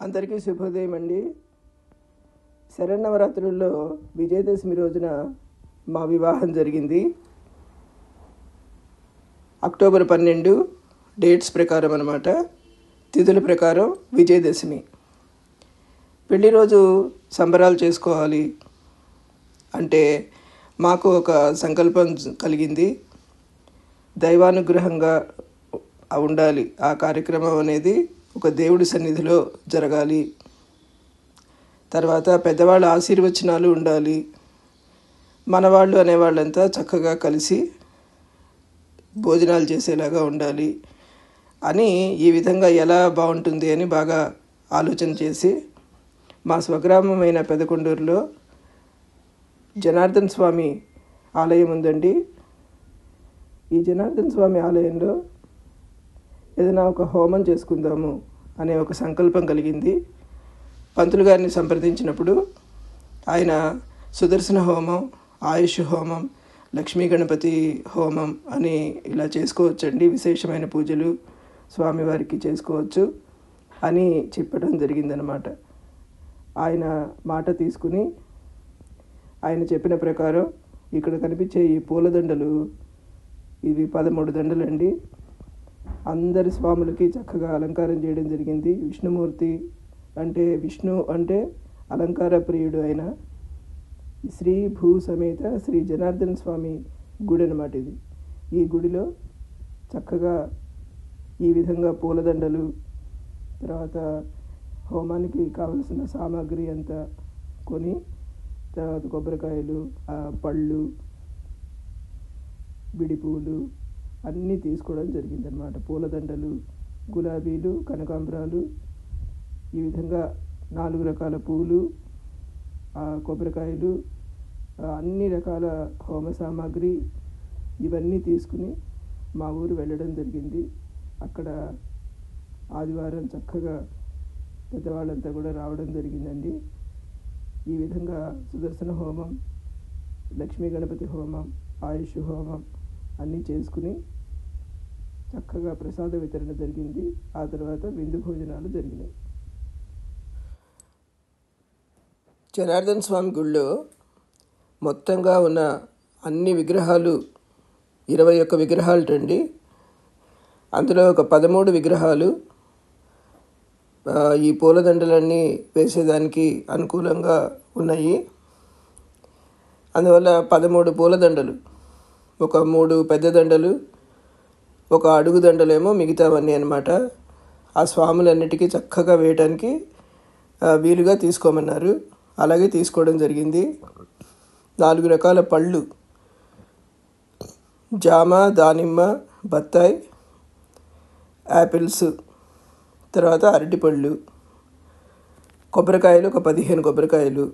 అందరికీ శుభోదయం అండి. శరన్నవరాత్రుల్లో విజయదశమి రోజున మా వివాహం జరిగింది. అక్టోబర్ 12 డేట్స్ ప్రకారం అన్నమాట, తిథుల ప్రకారం విజయదశమి. పెళ్లి రోజు సంబరాలు చేసుకోవాలి అంటే మాకు ఒక సంకల్పం కలిగింది. దైవానుగ్రహంగా ఉండాలి. ఆ కార్యక్రమం అనేది ఒక దేవుడి సన్నిధిలో జరగాలి. తర్వాత పెద్దవాళ్ళ ఆశీర్వచనాలు ఉండాలి. మనవాళ్ళు అనేవాళ్ళంతా చక్కగా కలిసి భోజనాలు చేసేలాగా ఉండాలి అని, ఈ విధంగా ఎలా బాగుంటుంది అని బాగా ఆలోచన చేసి మా స్వగ్రామమైన పెదకొండూరులో జనార్దన్ స్వామి ఆలయం ఉందండి. ఈ జనార్దన్ స్వామి ఆలయంలో ఏదైనా ఒక హోమం చేసుకుందాము అనే ఒక సంకల్పం కలిగింది. పంతులు గారిని సంప్రదించినప్పుడు ఆయన సుదర్శన హోమం, ఆయుష్ హోమం, లక్ష్మీ గణపతి హోమం అని ఇలా చేసుకోవచ్చండి, విశేషమైన పూజలు స్వామివారికి చేసుకోవచ్చు అని చెప్పడం జరిగిందనమాట. ఆయన మాట తీసుకుని ఆయన చెప్పిన ప్రకారం ఇక్కడ కనిపించే ఈ పూలదండలు, ఇవి 13 దండలండి. అందరి స్వాములకి చక్కగా అలంకారం చేయడం జరిగింది. విష్ణు అంటే అలంకార ప్రియుడు అయిన శ్రీ భూ సమేత శ్రీ జనార్దన్ స్వామి గుడి అన్నమాట ఇది. ఈ గుడిలో చక్కగా ఈ విధంగా పూలదండలు, తర్వాత హోమానికి కావలసిన సామాగ్రి అంతా కొని, తర్వాత కొబ్బరికాయలు, పళ్ళు, బిడి పూలు అన్నీ తీసుకోవడం జరిగిందనమాట. పూలదండలు, గులాబీలు, కనకాంబరాలు, ఈ విధంగా 4 రకాల పూలు, కొబ్బరికాయలు, అన్ని రకాల హోమ సామాగ్రి ఇవన్నీ తీసుకుని మా ఊరు వెళ్ళడం జరిగింది. అక్కడ ఆదివారం చక్కగా పెద్దవాళ్ళంతా కూడా రావడం జరిగిందండి. ఈ విధంగా సుదర్శన హోమం, లక్ష్మీ గణపతి హోమం, ఆయుష్ హోమం అన్నీ చేసుకుని చక్కగా ప్రసాద వితరణ జరిగింది. ఆ తర్వాత విందు భోజనాలు జరిగినాయి. జనార్దన్ స్వామి గుళ్ళో మొత్తంగా ఉన్న అన్ని విగ్రహాలు 21 విగ్రహాలు రండి. అందులో ఒక 13 విగ్రహాలు ఈ పూలదండలన్నీ వేసేదానికి అనుకూలంగా ఉన్నాయి. అందువల్ల 13 పూలదండలు, ఒక 3 పెద్ద దండలు, ఒక అడుగు దండలేమో మిగతావన్నీ అన్నమాట. ఆ స్వాములన్నిటికీ చక్కగా వేయటానికి వీలుగా తీసుకోమన్నారు. అలాగే తీసుకోవడం జరిగింది. 4 రకాల పళ్ళు, జామ, దానిమ్మ, బత్తాయి, యాపిల్స్, తర్వాత అరటిపళ్ళు, కొబ్బరికాయలు ఒక 15 కొబ్బరికాయలు,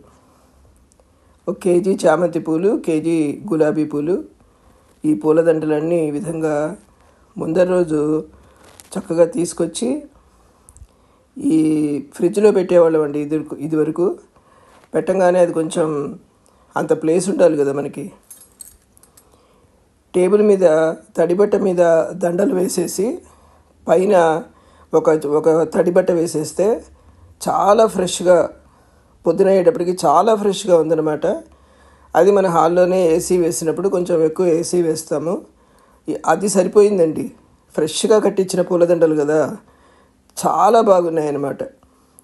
1 కేజీ చామంతి పూలు, కేజీ గులాబీ పూలు. ఈ పూలదండలన్నీ ఈ విధంగా ముందర రోజు చక్కగా తీసుకొచ్చి ఈ ఫ్రిడ్జ్లో పెట్టేవాళ్ళం అండి. ఇదివరకు పెట్టంగానే అది కొంచెం అంత ప్లేస్ ఉండాలి కదా మనకి. టేబుల్ మీద తడిబట్ట మీద దండలు వేసేసి పైన ఒక తడిబట్ట వేసేస్తే చాలా ఫ్రెష్గా, పొద్దునయ్యేటప్పటికి చాలా ఫ్రెష్గా ఉందన్నమాట. అది మన హాల్లోనే ఏసీ వేసినప్పుడు కొంచెం ఎక్కువ ఏసీ వేస్తాము, అది సరిపోయిందండి. ఫ్రెష్గా కట్టించిన పూలదండలు కదా, చాలా బాగున్నాయన్నమాట.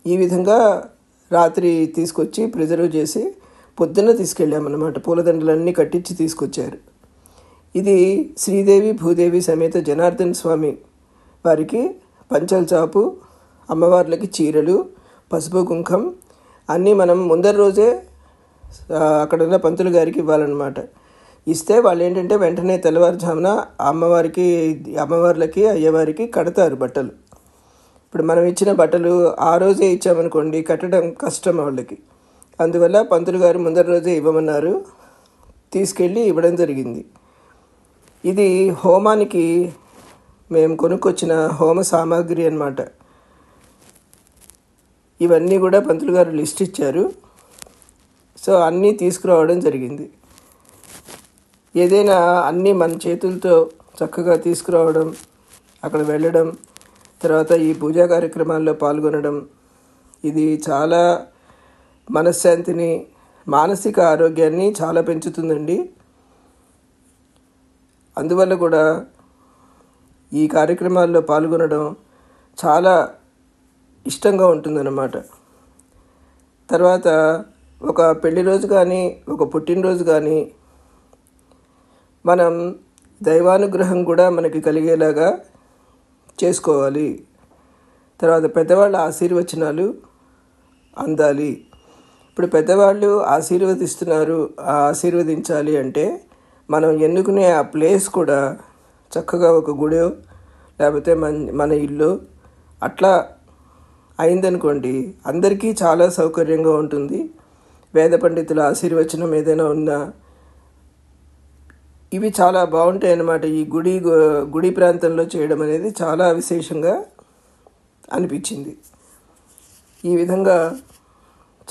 ఈ విధంగా రాత్రి తీసుకొచ్చి ప్రిజర్వ్ చేసి పొద్దున్న తీసుకెళ్ళామన్నమాట. పూలదండలన్నీ కట్టించి తీసుకొచ్చారు. ఇది శ్రీదేవి భూదేవి సమేత జనార్దన్ స్వామి వారికి పంచల చాపు, అమ్మవార్లకి చీరలు, పసుపు కుంకం అన్నీ మనం ముందర రోజే అక్కడ ఉన్న పంతులు గారికి ఇవ్వాలన్నమాట. ఇస్తే వాళ్ళు ఏంటంటే వెంటనే తెల్లవారుజామున అమ్మవార్లకి అయ్యవారికి కడతారు బట్టలు. ఇప్పుడు మనం ఇచ్చిన బట్టలు ఆ రోజే ఇచ్చామనుకోండి, కట్టడం కష్టం వాళ్ళకి. అందువల్ల పంతులు గారు ముందర రోజే ఇవ్వమన్నారు. తీసుకెళ్ళి ఇవ్వడం జరిగింది. ఇది హోమానికి మేము కొనుక్కొచ్చిన హోమ సామాగ్రి అన్నమాట. ఇవన్నీ కూడా పంతులు గారు లిస్ట్ ఇచ్చారు. సో అన్నీ తీసుకురావడం జరిగింది. ఏదైనా అన్నీ మన చేతులతో చక్కగా తీసుకురావడం, అక్కడ వెళ్ళడం, తర్వాత ఈ పూజా కార్యక్రమాల్లో పాల్గొనడం ఇది చాలా మనశ్శాంతిని, మానసిక ఆరోగ్యాన్ని చాలా పెంచుతుందండి. అందువల్ల కూడా ఈ కార్యక్రమాల్లో పాల్గొనడం చాలా ఇష్టంగా ఉంటుందన్నమాట. తర్వాత ఒక పెళ్లి రోజు కానీ, ఒక పుట్టినరోజు కానీ మనం దైవానుగ్రహం కూడా మనకి కలిగేలాగా చేసుకోవాలి. తర్వాత పెద్దవాళ్ళ ఆశీర్వచనాలు అందాలి. ఇప్పుడు పెద్దవాళ్ళు ఆశీర్వదిస్తున్నారు, ఆశీర్వదించాలి అంటే మనం ఎన్నుకునే ఆ ప్లేస్ కూడా చక్కగా ఒక గుడో లేకపోతే మన ఇల్లు అట్లా అయిందనుకోండి, అందరికీ చాలా సౌకర్యంగా ఉంటుంది. వేద పండితుల ఆశీర్వచనం ఏదైనా ఉన్నా ఇవి చాలా బాగుంటాయి అన్నమాట. ఈ గుడి ప్రాంతంలో చేయడం అనేది చాలా విశేషంగా అనిపించింది. ఈ విధంగా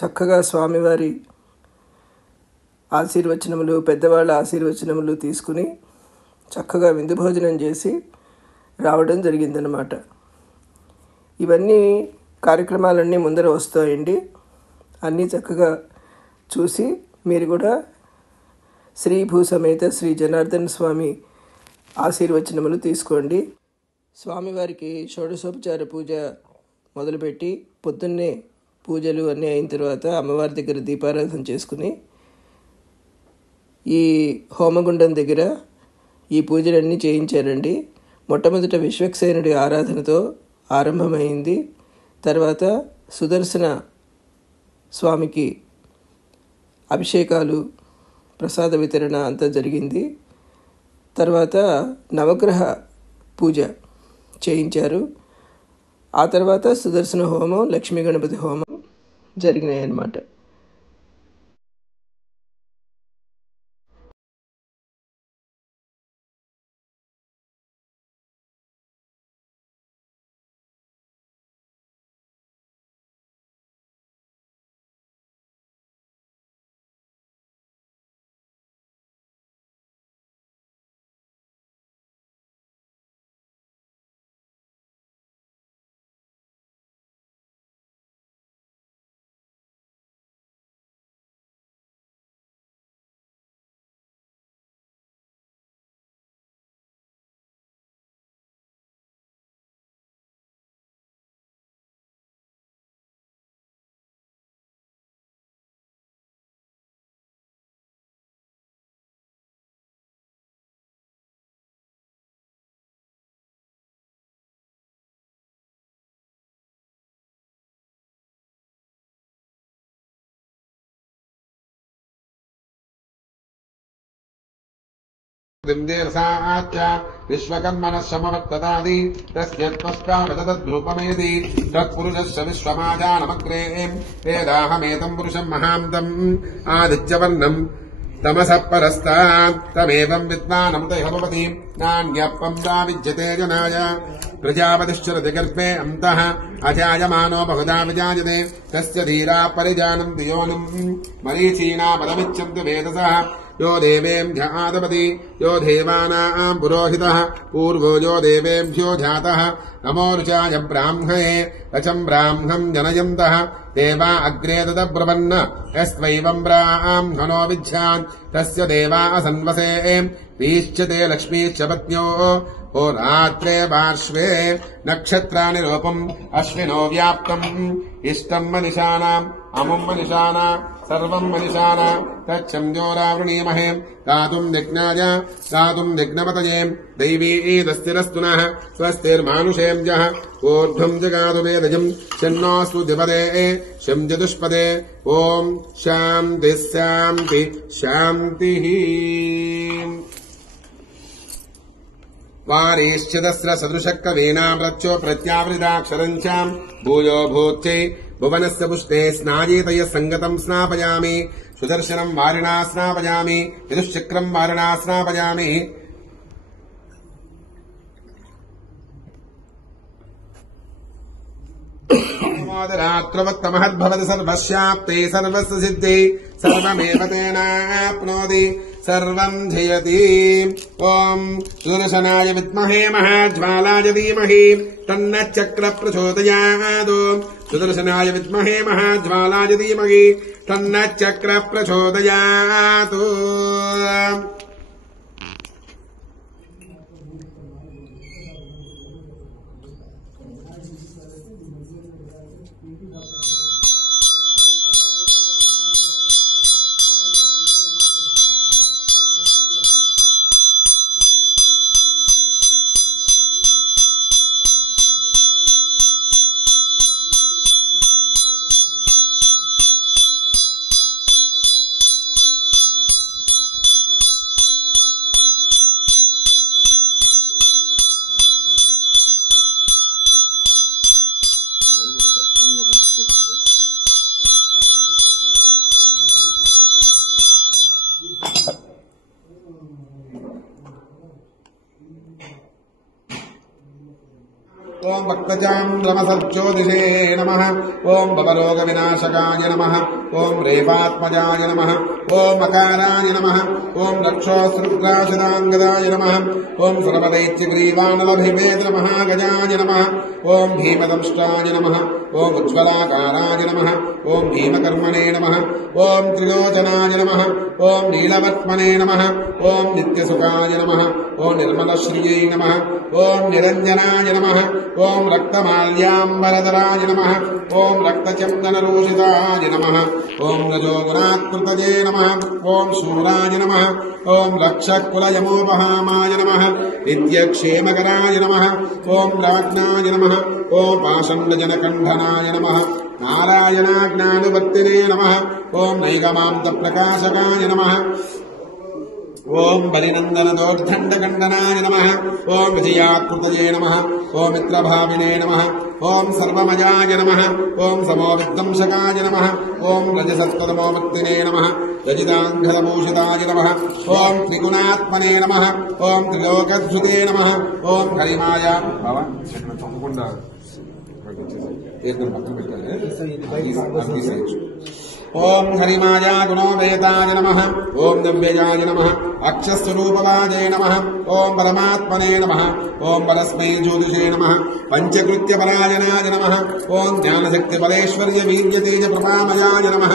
చక్కగా స్వామివారి ఆశీర్వచనములు, పెద్దవాళ్ళ ఆశీర్వచనములు తీసుకుని చక్కగా విందు భోజనం చేసి రావడం జరిగిందనమాట. ఇవన్నీ కార్యక్రమాలన్నీ ముందర వస్తాయండి. అన్నీ చక్కగా చూసి మీరు కూడా శ్రీ భూసమేత శ్రీ జనార్దన స్వామి ఆశీర్వచనములు తీసుకోండి. స్వామివారికి షోడశోపచార పూజ మొదలుపెట్టి పొద్దున్నే పూజలు అన్నీ అయిన తర్వాత అమ్మవారి దగ్గర దీపారాధన చేసుకుని ఈ హోమగుండం దగ్గర ఈ పూజలన్నీ చేయించారండి. మొట్టమొదట విశ్వక్సేనుడి ఆరాధనతో ఆరంభమైంది. తర్వాత సుదర్శన స్వామికి అభిషేకాలు, ప్రసాద వితరణ అంతా జరిగింది. తర్వాత నవగ్రహ పూజ చేయించారు. ఆ తర్వాత సుదర్శన హోమం, లక్ష్మీ గణపతి హోమం జరిగినాయి అన్నమాట. विश्वकर्मणः समवर्ततादि तस्यत्वस्कावतद्रूपमेति तत्पुरुषस्य विश्वमाजानमग्रे वेदाहमेतम् पुरुषम् महान्तम् आदित्यवर्णम् तमसः परस्तात् तमेवम् विद्वानमृतः भवति नान्यप्पम् वा विद्यते जनाय प्रजापतिश्चरति गर्भे अन्तः अजायमानो बहुधा विजायते तस्य धीराः परिजानन्ति योनिम् मरीचीनापदमिच्छन्ति वेदसः यो देवेभ्य आदपति यो देवानाम् पुरोहितः पूर्वो यो देवेभ्यो जातः नमो ऋचाय ब्राह्मणे रचम् ब्राह्मणम् जनयन्तः देवा अग्रे तदब्रवन्न यस्त्वैवम् ब्राह्मणो विद्यान् तस्य देवा असन्वसे वीश्यते लक्ष्मीश्च पत्न्यो होरात्रे पार्श्वे नक्षत्राणि रूपम् अश्विनो व्याप्तम् इष्टम् मनिषाणाम् अमुम् मनिषाना सर्वम् मनिषाना तच्छम्जोरावृणीमहे गातुम् यज्ञाय गातुम् यज्ञपतये दैवीदस्तिरस्तु नः स्वस्तिर्मानुषेभ्यः ऊर्ध्वम् जगातु वेदजम् शन्नोऽस्तु द्विपदे शम् चतुष्पदे ॐ शान्तिः शान्तिः शान्तिः वारीश्चिदस्र सदृशक्कवीनाम् रच्चो प्रत्यावृताक्षरम् चाम् भूयो भूत्यै भुवनस्य पुष्टे स्नायीतयः सङ्गतम् स्नापयामि सुदर्शनम् वारिणा स्नापयामि विदुश्चक्रम् वारिणा स्नापयामि रात्रवत्तमहद्भवति सर्वस्याप्ते सर्वस्य सिद्धि सर्वमेव तेनाप्नोति सर्वम् जयति ॐ सुदर्शनाय विद्महे महाज्वालाय धीमहि तन्नः चक्रः प्रचोदयात् సుదర్శనాయ విద్మహే మహాజ్వాలాయ ధీమహి తన్నః చక్ర ప్రచోదయాత్. ఓం భక్తచాంద్రమసజ్యోతిషే నమః. ఓం భవరోగ వినాశకాయ నమః. ఓం రేపాత్మజాయ నమః. ఓం అకారాయ నమః. ఓం రక్షోసృగ్రాశదాంగదాయ నమః. ఓం సర్వదైత్యగ్రీవానలభివేద్ర మహాగజాయ నమః. ఓం భీమదంష్టాయ నమః. ఓం ఉజ్వలాకారాయ నమః. ఓం భీమకర్మణే నమః. ఓం త్రిలోచనాయ నమః. ఓం నీలవత్మనే నమః. ఓం నిత్యసుఖాయ నమః. ఓం నిర్మలశ్రియై నమః. ఓం నిరంజనాయ నమః. ఓం రక్తమాల్యాంబరధరాయ నమః. ఓం రక్తచందనరోషితాయ నమః. ఓం రజోగుణాత్కృతజే నమః. ఓం శూరాయ నమః. ఓం రక్షకులయమోపహామాయ నమః. నిత్యక్షేమకరాయ నమః. ఓం రాజ్ఞాయ నమః. ఓం పాషండజనకంఠనాయ నమః. నారాయణాజ్ఞానువర్తినే నమః. ఓం నైగమాంతప్రకాశకాయ నమః. ఓం బలినందనదోర్ధండకండనాయ నమః. ఓం విజయాకృతయే నమః. ఓం మిత్రభావినే నమః. ఓం సర్వమయాయ నమః. ఓం సమోవిద్వంసకాయ నమః. ఓం రజసత్పదమోమక్తినే నమః. రజితాంఘలభూషితాయ నమః. ఓం త్రిగుణాత్మనే నమః. ఓం త్రిలోకధృతే నమః. ఓం హరిమాయ తప్పకుండా ఓం హరిమాయా గుణోదయతాయ నమః. ఓం దివ్యజాయ నమః. అక్షస్వరూపవాజే నమః. ఓం పరమాత్మనే నమః. ఓం పరస్మై జ్యోతిషే నమః. పంచకృత్యపరాయణాయ నమః. ఓం జ్ఞానశక్తిబలేశ్వర్య వీర్యతేజ ప్రభామయాయ నమః.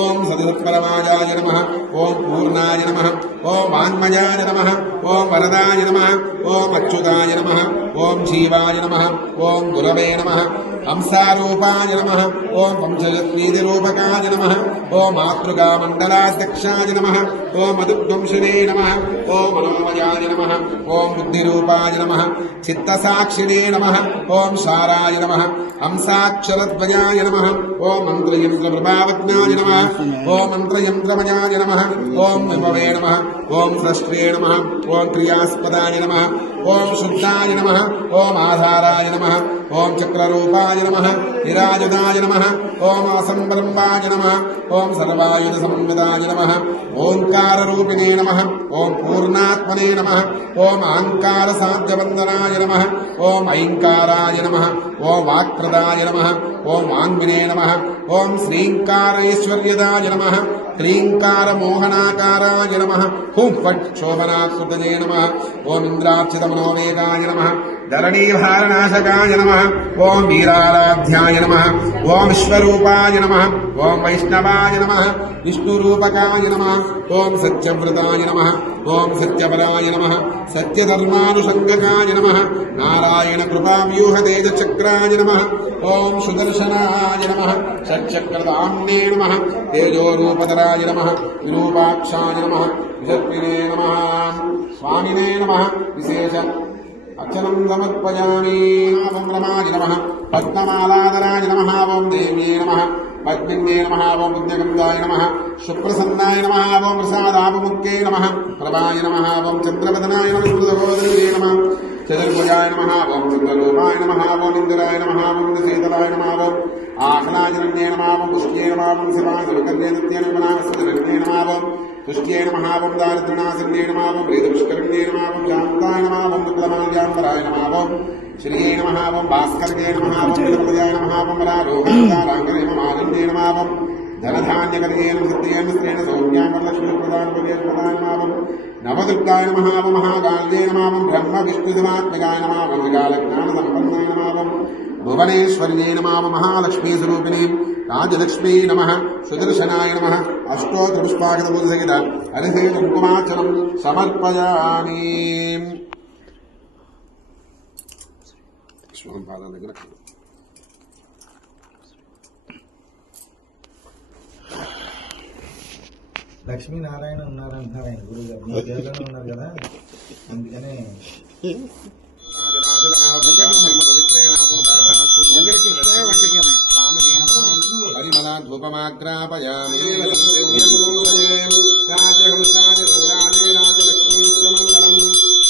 ఓం సదసత్పరమాజాయ నమః. ఓం పూర్ణాయ నమః. ఓం వాన్మయాయ నమః. ఓం వరదాయ నమః. ఓం అచ్యుతాయ నమః. ఓం జీవాయ నమః. ఓం గురవే నమః. హంసారూపాయ నమః. ఓం పంచరత్నీతిరూపకాయ నమః. ఓం మాతృకామండలాధ్యక్షాయ నమః. ఓం మధుద్వంశినే నమః. ఓం మనోమయాయ నమః. ఓం బుద్ధిరూపాయ నమః. చిత్తసాక్షిణే నమః. ఓం శారాయ నమః. హంసాక్షరద్వయాయ నమః. ఓం మంత్రయంత్రప్రభావజ్ఞాయ నమః. ఓం మంత్రయంత్రమయాయ నమః. ఓం విభవే నమః. ఓం సృష్ట్రే నమః. ఓం క్రియాస్పదాయ నమః. ఓం శుద్ధాయ నమః. ఓం ఆధారాయ నమః. ఓం చక్రరూపాయ నమః. నిరాజుదాయ నమః. ఓం అసంబ్రంబాయ నమః. ఓం సర్వాయుధ సంవిదాయ నమః. ఓంకారరూపిణే నమః. ఓం పూర్ణాత్మనే నమః. ఓం ఆంకార సాధ్యవందనాయ నమః. ఓం ఐంకారాయ నమః. ఓం వాక్ప్రదాయ నమః. ఓం వాంగ్మినే నమః. ఓం శ్రీంకారైశ్వర్యదాయ నమః. క్లీంకార మోహనాకారాయ నమః. హుం ఫట్ శోభనాకృతజే నమః. ఓం ఇంద్రార్చితమనోవేగాయ నమః. ధరణీభారనాశకాయ నమః. ఓం వీరారాధ్యాయ నమః. ఓం విశ్వరూపాయ నమః. ఓం వైష్ణవాయ నమః. విష్ణురూపకాయ నమః. ఓం సత్యవ్రతాయ నమః. ఓం సత్యపరాయ నమః. సత్యధర్మానుషంగకాయ నమః. నారాయణ కృపావ్యూహ తేజచక్రాయ నమః. ఓం సుదర్శనాయ నమః. షట్చక్రధామ్నే నమః. తేజోరూపధరాయ నమః. విరూపాక్షాయ నమః. విజత్వినే నమః. స్వామినే నమః. విశేష అర్చనం సమర్పయామి. ఓం రమాయ నమః. పద్మమాలాధరాయ నమః. ఓం దేవ్యే నమః. పద్మిన్యే నమః. ఓం పుణ్యగంగాయ నమః. శుక్రసన్నాయ నమః. ఓం ప్రసాదాపముఖ్యే నమః. ప్రభాయ నమః. ఓం చంద్రవదనాయ నమః. సహోదరే నమః. చతుర్భుజాయ నమః. ఓం చంద్రరూపాయ నమః. ఓం ఇంద్రాయ నమః. ఓం శీతలాయ నమః. ఓం ఆహ్లాజనన్యే నమః. ఓం పుష్ట్యే నమః. ఓం శివాసుకర్ణే నిత్యే నమః. నమః. ఓం పుష్ట్యే నమః. ఓం దారిద్ర్యనాశన్యే నమః. ఓం ప్రీతపుష్కరిణ్యే నమః. ఓం శాంతాయ నమః. ఓం విక్రమాల్యాంబరాయ నమః. ఓం శ్రీయే నమః. ఓం భాస్కర్యే నమః. ఓం విక్రమజాయ నమః. ఓం బలారోహాంగారాంగరే నమః. నమః. ఓం ధనధాన్యకర్యేణ సత్యేన శ్రేణ సౌజ్ఞాపలక్ష్మీప్రదాన నమః. నవదుర్గాయ నమః. ఓం మహాగాల్యే నమః. ఓం బ్రహ్మ విష్ణుసమాత్మకాయ నమః. ఓం వికాలజ్ఞాన సంపన్నాయ నమః. ఓం భువనేశ్వర్యై నమః మహాలక్ష్మీ స్వరూపిణీ రాజలక్ష్మీ నమః సుదర్శనాయ నమః అష్టోత్తర పుష్పాక్షత పూజ సహిత హరిహే కుంకుమార్చనం సమర్పయామి. పాదాల దగ్గర లక్ష్మీనారాయణ ఉన్నారంటారు ఆయన గురువు గారు. మీ దేవుగానే ఉన్నారు కదా, అందుకనే పరిమళ ధూపమాగ్రాపయామి.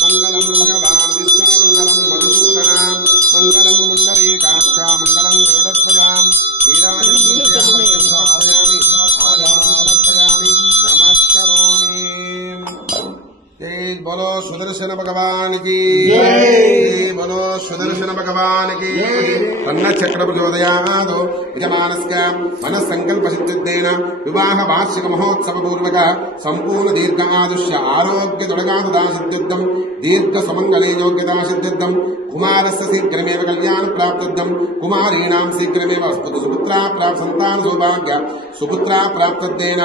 మంగళం భగవాన్ విష్ణు మంగళం మధుసూదన మంగళం పుండరీకాక్ష మంగళం గరుడధ్వజాం సమర్పయామి నమస్కరోమి. జై బలో సుదర్శన భగవాన్ కి, జై బలో సుదర్శన భగవాన్ కి. అన్న చక్ర ప్రచోదయాదో యజమానస్య మనస్సంకల్ప సిద్ధిద్దేన వివాహ వార్షిక మహోత్సవ పూర్వక సంపూర్ణ దీర్ఘ ఆదుష్య ఆరోగ్య దృఢగాదా సిద్ధిద్దం దీర్ఘ సుమంగళే యోగ్యతా సిద్ధిద్దం కుమారస్య శీఘ్రమేవ కళ్యాణ ప్రాప్తిద్దం కుమారీణాం శీఘ్రమేవ సుపుత్రా ప్రాప్త సంతాన సౌభాగ్య సుపుత్రా ప్రాప్తద్దేన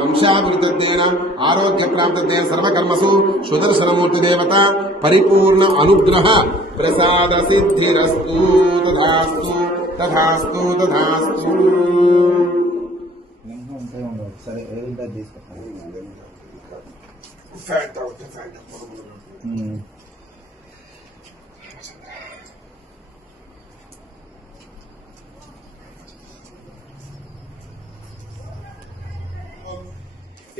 వంశాభివృద్ధిద్దేన ఆరోగ్య ప్రాప్తద్దేన సర్వకర్మసు సుదర్శనమూర్తి దేవత పరిపూర్ణ అనుగ్రహ ప్రసాద సిద్ధిరస్తు. తథాస్తు తథాస్తు తథాస్తు. ఉంటాయి ఉండవు. సరే ఏదో తీసుకుంటాను.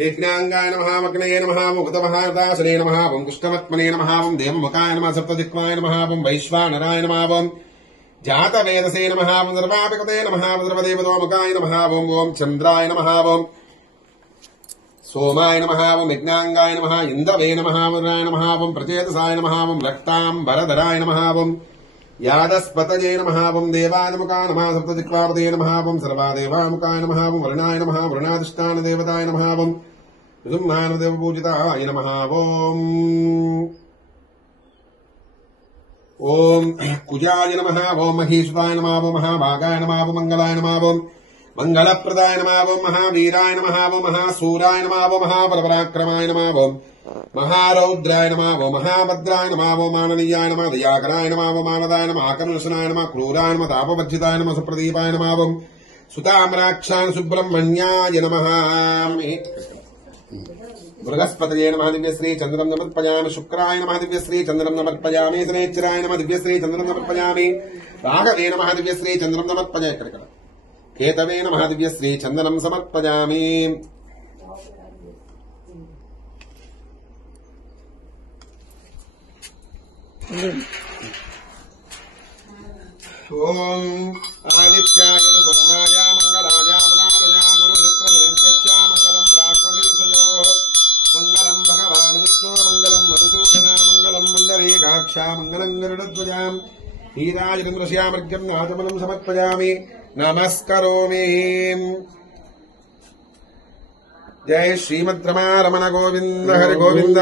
యజ్ఞాంగాయ నమః వగ్నయే నమః ముక్తమహాదాసనే నమః ఓం కృష్ణవత్మనే నమః ఓం దేవముఖాయ నమః సప్తదిక్మాయ నమః ఓం వైశ్వానరాయ నమః ఓం జాతవేదసే నమః ఓం సర్వాపికతే నమః ఓం సర్వదేవతోముఖాయ నమః ఓం ఓం చంద్రాయ నమః ఓం సోమాయ నమః ఓం యజ్ఞాంగాయ నమః ఇందవే నమః వరాయ నమః ఓం ప్రచేతసాయ నమః ఓం రక్తాంబరధరాయ నమః ఓం యాదస్పతయే నమః ఓం దేవానముఖాయ నమః సప్తదిక్పాపతే నమః ఓం సర్వాదేవాముఖాయ నమః ఓం వరుణాయ నమః వరుణాధిష్టాన దేవతాయ నమః ఓం ఋతుమ్నానదేవ పూజితాయ నమః ఓం కుజాయ నమః ఓం మహీసుతాయ నమః ఓం మహాభాగాయ నమః ఓం మంగళాయ నమః ఓం మంగళప్రదాయ నమః ఓం మహావీరాయ నమః ఓం మహాసూరాయ నమః ఓం మహాబలపరాక్రమాయ నమః ఓం మహారౌద్రాయ నమః ఓం మహాభద్రాయ నమః ఓం మాననీయాయ నమః దయాకరాయ నమః ఓం మానదాయ నమః ఆకర్షణాయ నమః క్రూరాయ నమః తాపవర్జితాయ నమః సుప్రదీపాయ నమః ఓం సుతామ్రాక్షాయ సుబ్రహ్మణ్యాయ నమః. బృహస్పతయే నమః దివ్యశ్రీ చంద్రం సమర్పయామి. శుక్రాయ నమః దివ్యశ్రీ చంద్రం సమర్పయామి. శనేశ్వరాయ నమః దివ్యశ్రీ చంద్రం సమర్పయామి. రాఘవే నమః దివ్యశ్రీ చంద్రం సమర్పయామి. ఇక్కడ కేతవే నమః దివ్యశ్రీ చందనం సమర్పయామి. ఓం ఆదిత్యాయ సోమాయ మంగళాయ మృగాయ గురుశుక్రశుక్రశ మంగళం రాఘవీర్షయో మంగళం భగవాన్ విష్ణు మంగళం మధుసూదన మంగళం పుండరీకాక్ష మంగళం గరుడధ్వజాం హీరాజంద్రశ్యామర్ఘ్యం నాచమనం సమర్పయామి. నమస్కరోమి. జై శ్రీమద్రమారమణ గోవింద హరి గోవింద.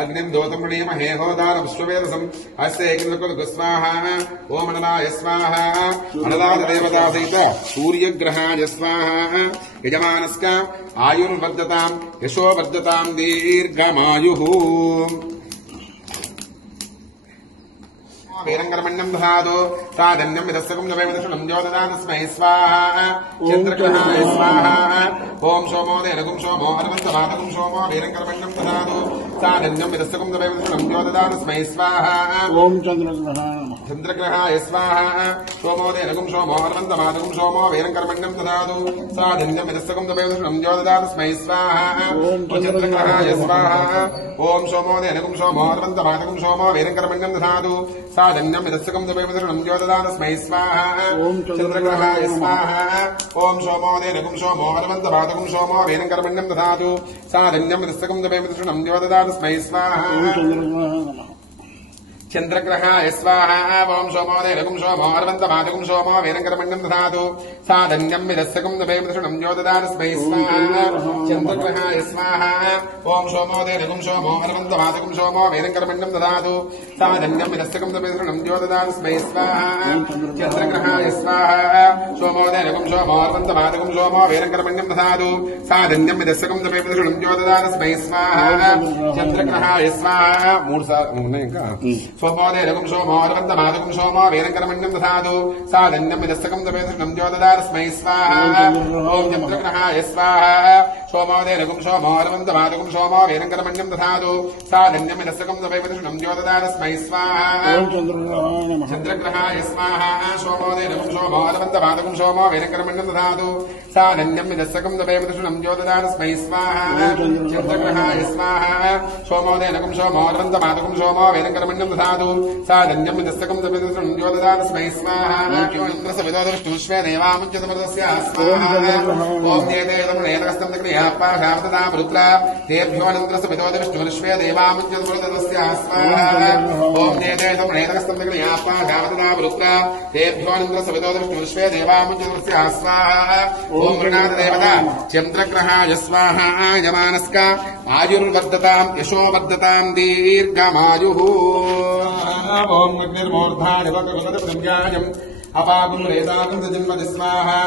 అగ్నిం దోతం మృణీమహే హోదాన విశ్వవేదసం అస్య ఏకృతస్వాహ ఓం అనలాయ స్వాహ అనలాద దేవతా సహిత సూర్యగ్రహాయ స్వాహ యజమానస్క ఆయుర్వర్ధతాం యశోవర్ధతాం దీర్ఘమాయు. వీరంకరమణ్యం దధాతు సాధన్యం విదస్సకం నవేదృషణం జ్యోతిదానస్మై స్వాహా చంద్రగ్రహాయ స్వాహా ఓం సోమో దేనగుం సోమో అరవంతమాతగుం సోమో వీరంకరమణ్యం దధాతు సాధన్యం విదస్సకం నవేదృషణం జ్యోతిదానస్మై స్వాహా ఓం చంద్రగ్రహాయ స్వాహా సోమో దేనగుం సోమో అరవంతమాతగుం సోమో వీరంకరమణ్యం దధాతు సాధన్యం విదస్సకం నవేదృషణం జ్యోతిదానస్మై స్వాహా చంద్రగ్రహాయ స్వాహా ఓం సోమో దేనగుం సోమో అరవంతమాతగుం సోమో వీరంకరమణ్యం దధాతు సాధన్యం విదస్సకం నవేదృషణం జ్యోతిదానస్మై స్వాహా చంద్రగ్రహాయ స్వాహా ఓం సోమో దేనగుం సోమో అరవంతమాతగుం సోమో వీరంకరమణ్యం దధాతు సాధన్యం విదస్సకం నవేదృషణం జ్యోతిదానస్మై స్వాహా చంద్రగ్రహాయ స్వాహా ఓం సోమో దేనగుం సోమో అరవంతమాతగుం సోమో వీరంకరమణ్యం దధాతు సాధన్యం విదస్సకం నవేదృషణం జ్యోతిదానస్మై స్వాహా చంద్రగ్రహాయ స్వాహా ఓం సోమో దేనగుం సోమో అరవంతమాతగుం సోమో వీరంకరమణ్యం దధాతు సాధన్యం విదస్సకం నవేదృషణం జ్యోతిదానస్మై స్వాహా చంద్రగ్రహాయ స్వాహా సోమో దేనగుం సోమో అరవంతమాతగుం సోమో వీరంకరమణ్యం దధాతు సాధన్యం విదస్సకం నవేదృషణం జ్యోతిదానస్మై స్వాహా చంద్రగ్రహాయ స్వాహా మూడు సార్లు ఉన్నాయి ఇంకా సోమో దేనగుం సోమో అరవంతమాతగుం సోమో వీరంకరమణ్యం దధాతు సాధన్యం విదస్సకం నవేదృషణం జ్యోతిదానస్మై స్వాహా ఓం చంద్రగ్రహాయ స్వాహా సోమో దేనగుం సోమో అరవంతమాతగుం సోమో వీరంకరమణ్యం దధాతు సాధన్యం విదస్సకం నవేదృషణం జ్యోతిదానస్మై స్వాహా చంద్రగ్రహాయ స్వాహా సోమో దేనగుం సోమో అరవంతమాతగుం సోమో వీరంకరమణ్యం దధాతు సాధన్యం విదస్సకం నవేదృషణం జ్యోతిదానస్మై స్వాహా చంద్రగ్రహాయ స్వాహా సోమో దేనగుం సోమో అరవంతమాతగుం సోమో వీరంకరమణ్యం దధాతు సాధన్యం విదస్సకం నవేదృషణం జ్యోతిదానస్మై స్వాహా విశ్వే దేవాముచ్యతమృతస్య స్వాహా ఓం నేదేదం నేతకస్తం క్రియాపా శావతదా మృత్ర తేభ్యోనంతరస్య విశ్వే దేవాముచ్యతమృతస్య స్వాహా ఓం నేదేదం నేతకస్తం క్రియాపా శావతదా మృత్ర తేభ్యోనంతరస్య విశ్వే దేవాముచ్యతమృతస్య స్వాహా ఓం మృణాద దేవత చంద్రగ్రహాయ స్వాహా యమానస్క ఆయుర్వర్ధతాం యశోవర్ధతాం దీర్ఘమాయుః ఓం అగ్నిర్మూర్ధాని వక్రగణపతిం అపాగుం రేదాగుం జన్మది స్వాహా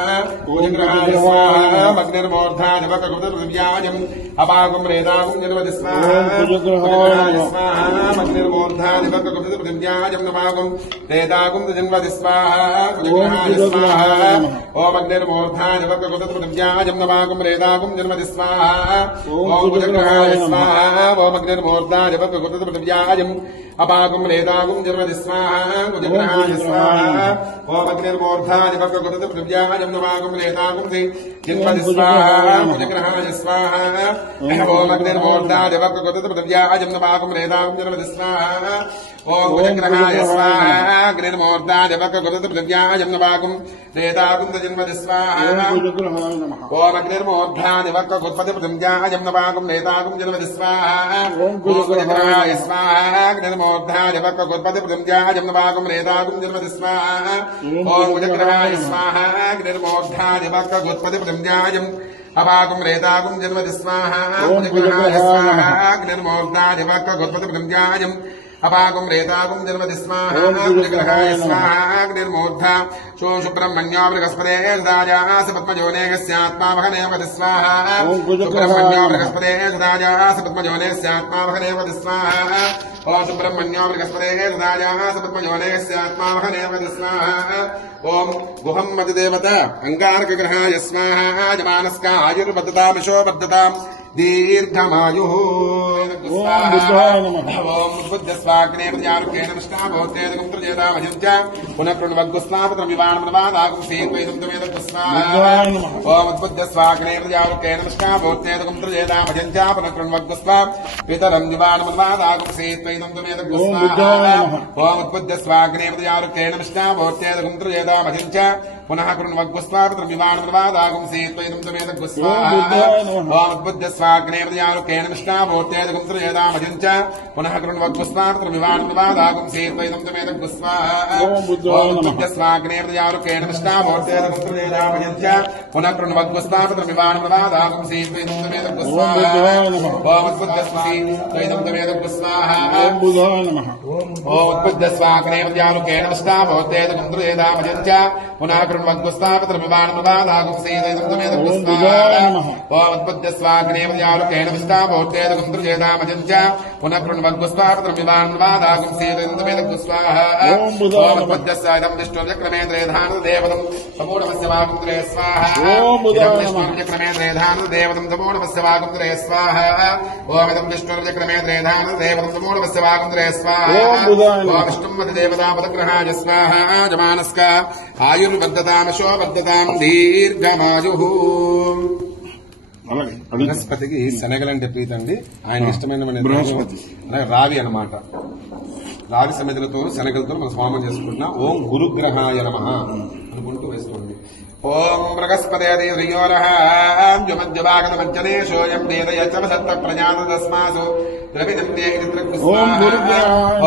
పూజగ్రహాయ స్వాహా అగ్నిర్మూర్ధాని వక్రగణపతిం అపాగుం రేదాగుం జన్మది స్వాహా పూజగ్రహాయ స్వాహా అగ్నిర్మూర్ధాని వక్రగణపతిం అపాగుం రేదాగుం జన్మది స్వాహా పూజగ్రహాయ స్వాహా ఓం అగ్నిర్మూర్ధాని వక్రగణపతిం అపాగుం రేదాగుం జన్మది స్వాహా ఓం పూజగ్రహాయ స్వాహా ఓం అగ్నిర్మూర్ధాని వక్రగణపతిం అపాగుం రేదాగుం జన్మది స్వాహా పూజగ్రహాయ స్వాహా ఓం అగ్నిర్మూర్ధాని వక్రగణపతిం అపాగుం రేదాగుం జన్మది స్వాహా పూజగ్రహాయ స్వాహా ఓం అగ్నిర్మూర్ధాని వక్రగణపతిం అపాగుం రేదాగుం జన్మది స్వాహా ఓం పూజగ్రహాయ స్వాహా అగ్నిర్మూర్ధాని వక్రగణపతిం అపాగుం రేదాగుం జన్మది స్వాహా ఓం అగ్నిర్మూర్ధాని వక్రగణపతిం అపాగుం రేదాగుం జన్మది స్వాహా ఓం పూజగ్రహాయ స్వాహా అగ్నిర్మూర్ధాని వక్రగణపతిం అపాగుం రేదాగుం జన్మది స్వాహా ఓం పూజగ్రహాయ స్వాహా అగ్నిర్మూర్ధాని వక్రగణపతిం అపాగుం రేదాగుం జన్మది స్వాహా పూజగ్రహాయ స్వాహా అగ్నిర్మూర్ధాని వక్రగణపతిం అపాగుం రేదాగుం జన్మది స్వాహా పూజగ్రహాయ స్వాహా అగ్నిర్మూర్ధా సుబ్రహ్మణ్యో బృహస్పతే సదాయాస పద్మజోనేగస్యాత్మావహనేవతి స్వాహా సుబ్రహ్మణ్యో బృహస్పతే సదాయాస పద్మజోనేగస్యాత్మావహనేవతి స్వాహా ఓం సుబ్రహ్మణ్యో బృహస్పతే సదాయాస పద్మజోనేగస్యాత్మావహనేవతి స్వాహా ఓం గుహం మతిదేవత అంగారకగ్రహాయ స్వాహా యమానస్క ఆయుర్వర్ధతామిషోవర్ధతాం దీర్ఘమాయుః ఓం ఉద్బుద్ధ స్వాగ్నే ప్రజారుకేణ విష్ణాభోత్తేదకం త్రజేదామజంచ పునఃకృణ్వగ్గుస్నాపత్రం వివాణమనవాదాగుం సేత్వైదం త్వమేదం స్వాహా ఓం ఉద్బుద్ధ స్వాగ్నే ప్రజారుకేణ విష్ణాభోత్తేదకం త్రజేదామజంచ పునఃకృణ్వగ్గుస్వా పితరం వివాణమనవాదాగుం సేత్వైదం త్వమేదం స్వాహా ఓం ఉద్బుద్ధ స్వాగ్నే ప్రజారుకేణ విష్ణాభోత్తేదకం త్రజేదామజంచ పునః కృణ్వగ్గుస్వాపత్రం వివాణమనవాదాగుం సేత్వైదం త్వమేదం స్వాహా ఓం ఉద్బుద్ధ స్వాగ్నే ప్రజారుకేణ విష్ణాభోత్తేదకం త్రజేదామజంచ పునః కృణ్వగ్గుస్వాపత్రం వివాణమనవాదాగుం సేత్వైదం త్వమేదం స్వాహా ఓం ఉద్బుద్ధ స్వాగ్నే ప్రజారుకేణ విష్ణాభోత్తేదకం త్రజేదామజంచ పునః కృణ్వగ్గుస్వాపత్రం వివాణమనవాదాగుం సేత్వైదం త్వమేదం స్వాహా ఓం ఉద్బుద్ధ స్వాగ్నే ప్రజారుకేణ విష్ణాభోత్తేదకం త్రజేదామజంచ పునః కృణ్వగ్గుస్వాపత్రం వివాణమనవాదాగుం సేత్వైదం త్వమేదం స్వాహా उत्पद्य स्वाग्नेव्यालुकेन विष्टाभोत्तेदकुन्द्रयेदामजञ्च पुनः कृण्वग्गुस्तापत्रमिवानुवादागुंसेदुमेदगुस्वाहा उत्पद्य स्वाग्नेव्यालुकेन विष्टाभोत्तेदकुन्द्रयेदामजञ्च पुनः कृण्वग्गुस्तापत्रमिवानुवादागुंसेदुमेदगुस्वाहा उत्पद्य स्वादं विष्णुर्यक्रमेन्द्रेधानदेवतं समूढमस्य वागुन्द्रे स्वाहा विष्णुर्यक्रमेन्द्रेधानदेवतं समूढमस्य वागुन्द्रे स्वाहा ओमिदं विष्णुर्यक्रमेन्द्रेधानदेवतं समूढमस्य वागुन्द्रे स्वाहा विष्णुं मतिदेवतापदग्रहाय स्वाहा जमानस्क आयुर्वर्धतामशो वर्धतां दीर्घमायुः బృహస్పతికి శనగలంటే ప్రీతి అండి. ఆయన ఇష్టమైన బృహస్పతి రావి అన్నమాట. రావి సమితులతో శనగలతో మనం స్వామం చేసుకుంటున్నాం. ఓం గురుగ్రహాయ నమః అనుకుంటూ వేసుకోండి. ఓం బృహస్పతిర్యోరహాంజమద్యవాగతమజ్జనేశోయం వేదయచ్చమసత్త ప్రజాతస్మాసు ద్రవినందే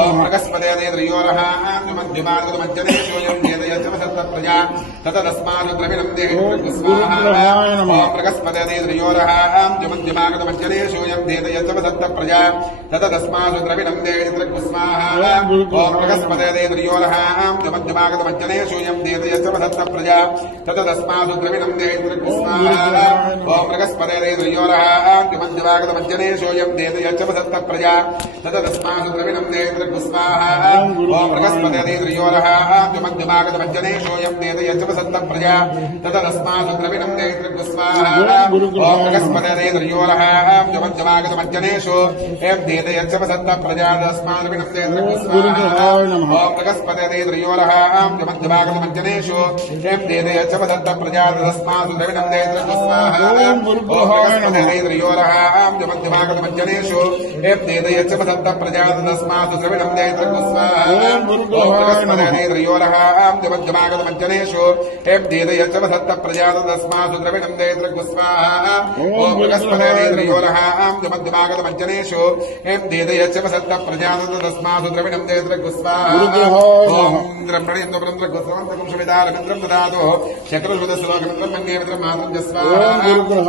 ఓం బృహస్పతిర్యోరహాంజమద్యవాగతమజ్జనేశోయం వేదయచ్చమసత్త ప్రజా తతస్మాసు ద్రవినందే ఓం బృహస్పతిర్యోరహాంజమద్యవాగతమజ్జనేశోయం వేదయచ్చమసత్త ప్రజా తతస్మాసు ద్రవినందే స్వాహా ఓం బృహస్పతిర్యోరహాంజమద్యవాగతమజ్జనేశోయం వేదయచ్చమసత్త ప్రజా తదస్మాసు ద్రవిణందే స్వాహా ఓం బృహస్పతిర్యోరహాంజమద్యవాగతమజ్జనేశోయం వేదయచ్చమసత్త ప్రజా తదస్మాసు ద్రవిణందే స్వాహా ఓం బృహస్పతిర్యోరహాంజమద్యవాగతమజ్జనేశోయం వేదయచ్చమసత్త ప్రజా తదస్మాసు ద్రవిణందే స్వాహా ఓం బృహస్పతిర్యోరహాంజమద్యవాగతమజ్జనేశోయం వేదయచ్చమసత్త ప్రజా తదస్మాసు ద్రవిణందే స్వాహా ఓం బృహస్పతిర్యోరహాంజమద్యవాగతమజ్జనేశోయం వేదయచ్చమసత్త ప్రజా తదస్మాసు ద్రవిణందే స్వాహా ఓం బృహస్పతిర్యోరహాంజమద్యవాగతమజ్జనేశోయం వేదయచ్చమసత్త ప్రజా తదస్మాసు ద్రవిణందే స్వాహా ఓం బృహస్పతిర్యోరహాంజమద్యవాగతమజ్జనేశోయం వేదయచ్చమసత్త ప్రజా తదస్మాసు ద్రవిణందే స్వాహా ఓం బృహస్పతిర్యోరహాంజమద్యవాగతమజ్జనేశోయం వేదయచ్చమసత్త ప్రజా తదస్మాసు ద్రవిణందే స్వాహా ఓం బ్రహ్మణేంద్రబ్రహ్మగోస్రవంతకం శమిదారమింద్రం దదాతో శక్రశ్రుతశ్లోకమింద్రం మన్యేమిత్రం మాతరం స్వాహా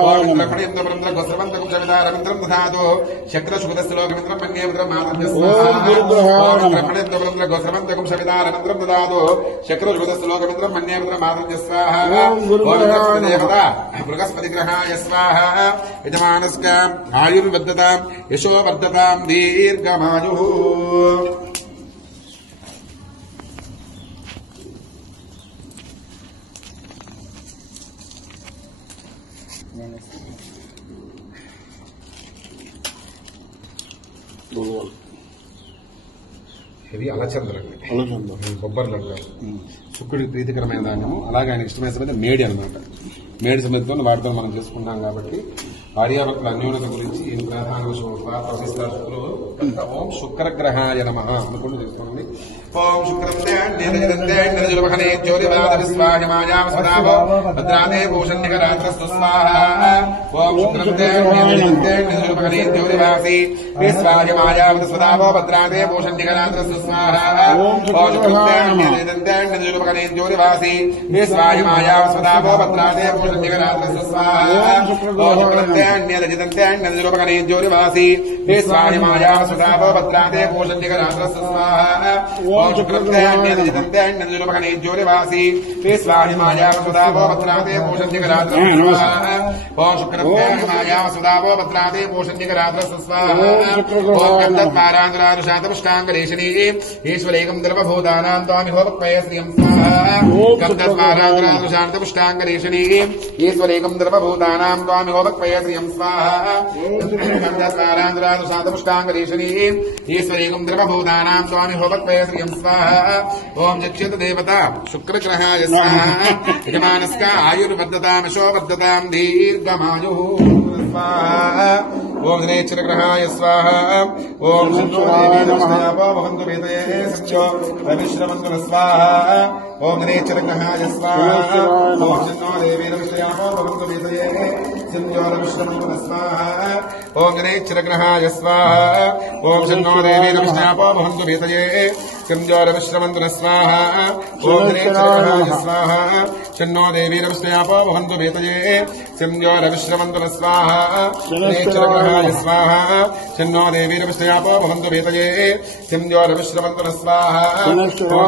ఓం బ్రహ్మణేంద్రబ్రహ్మగోస్రవంతకం శమిదారమింద్రం దదాతో శక్రశ్రుతశ్లోకమింద్రం మన్యేమిత్రం మాతరం స్వాహా ఓం బ్రహ్మణేంద్రబ్రహ్మగోస్రవంతకం శమిదారమింద్రం దదాతో శక్రశ్రుతశ్లోకమింద్రం మన్యేమిత్రం మాతరం స్వాహా ఓం బృహస్పతిదేవత బృహస్పతిగ్రహాయ స్వాహా యజమానస్క ఆయుర్వర్ధతాం యశో వర్ధతాం దీర్ఘమాయుః ఇది అలచందలండి, కొబ్బరి అంటారు. శుక్రుడికి ప్రీతికరమైన ధాన్యము. అలాగే ఆయన ఇష్టమైన సమేత మేడి అనమాట. మేడి సమేతతో వాటితో మనం చేసుకుంటాం కాబట్టి భార్యాభర్తల అన్యోన్యత గురించి ఈ ప్రధాన పాత్ర వహిస్తారు. ఓం శుక్రగ్రహాయ నమః అనుకుంటూ చేసుకోండి. ఓం శుక్రమనే జ్యోతివాదవిస్వాహిమాయామస్వదాభో భద్రాదే భూషణ్యకరాత్రస్తు స్వాహా ఓం శుక్రమనే జ్యోతివాసి విస్వాహిమాయామస్వదాభో భద్రాదే భూషణ్యకరాత్రస్తు స్వాహా ఓం శుక్రమనే జ్యోతివాసి విస్వాహిమాయామస్వదాభో భద్రాదే భూషణ్యకరాత్రస్తు స్వాహా ఓం శుక్రమనే జ్యోతివాసి విస్వాహిమాయామస్వదాభో భద్రాదే భూషణ్యకరాత్రస్తు స్వాహా ఓం శుక్రమనే జ్యోతివాసి విస్వాహిమాయామస్వదాభో భద్రాదే భూషణ్యకరాత్రస్తు స్వాహా ఓం శుక్రమయామస్వదాభో భద్రాదే భూషణ్యకరాత్రస్తు స్వాహా ఓం గంధద్వారాంధ్రానుశాతపుష్టాంగరేషిణీ ఈశ్వరేకం ధర్మభూతానాం త్వామిహోపక్వయ శ్రియం స్వాహా గంధద్వారాంధ్రానుశాతపుష్టాంగరేషిణీ ఈశ్వరేకం ధర్మభూతానాం త్వామిహోపక్వయ శ్రియం స్వాహా గంధద్వారాంధ్రానుశాతపుష్టాంగరేషిణీ ఈశ్వరేకం ధర్మభూతానాం త్వామిహోపక్వయ శ్రియం స్వాహా ఓం జక్ష్యత దేవత శుక్రగ్రహాయ స్వాహా యజమానస్క ఆయుర్వర్ధతామశో వర్ధతాం దీర్ఘమాయుః స్వాహా ఓం దినేశ్వరగ్రహాయ స్వాహా ఓం భవంతు వేదయే సంచో రవిశ్రవంతు స్వాహా ఓం దినేశ్వరగ్రహాయ స్వాహా ఓం జన్నో దేవీరవిశ్రయామో భవంతు వేదయే సంచో రవిశ్రవంతు స్వాహా ఓం దినేశ్వరగ్రహాయ స్వాహా ఓం జన్నో దేవీరవిశ్రయామో భవంతు వేదయే सिंजोरविश्रमन्तु स्वाहा ओम गणेशग्रहाय स्वाहा शन्नो देवीरविष्णयापो भवन्तु वेतये सिंजोरविश्रमन्तु स्वाहा गणेशग्रहाय स्वाहा शन्नो देवीरविष्णयापो भवन्तु वेतये सिंजोरविश्रमन्तु स्वाहा ओम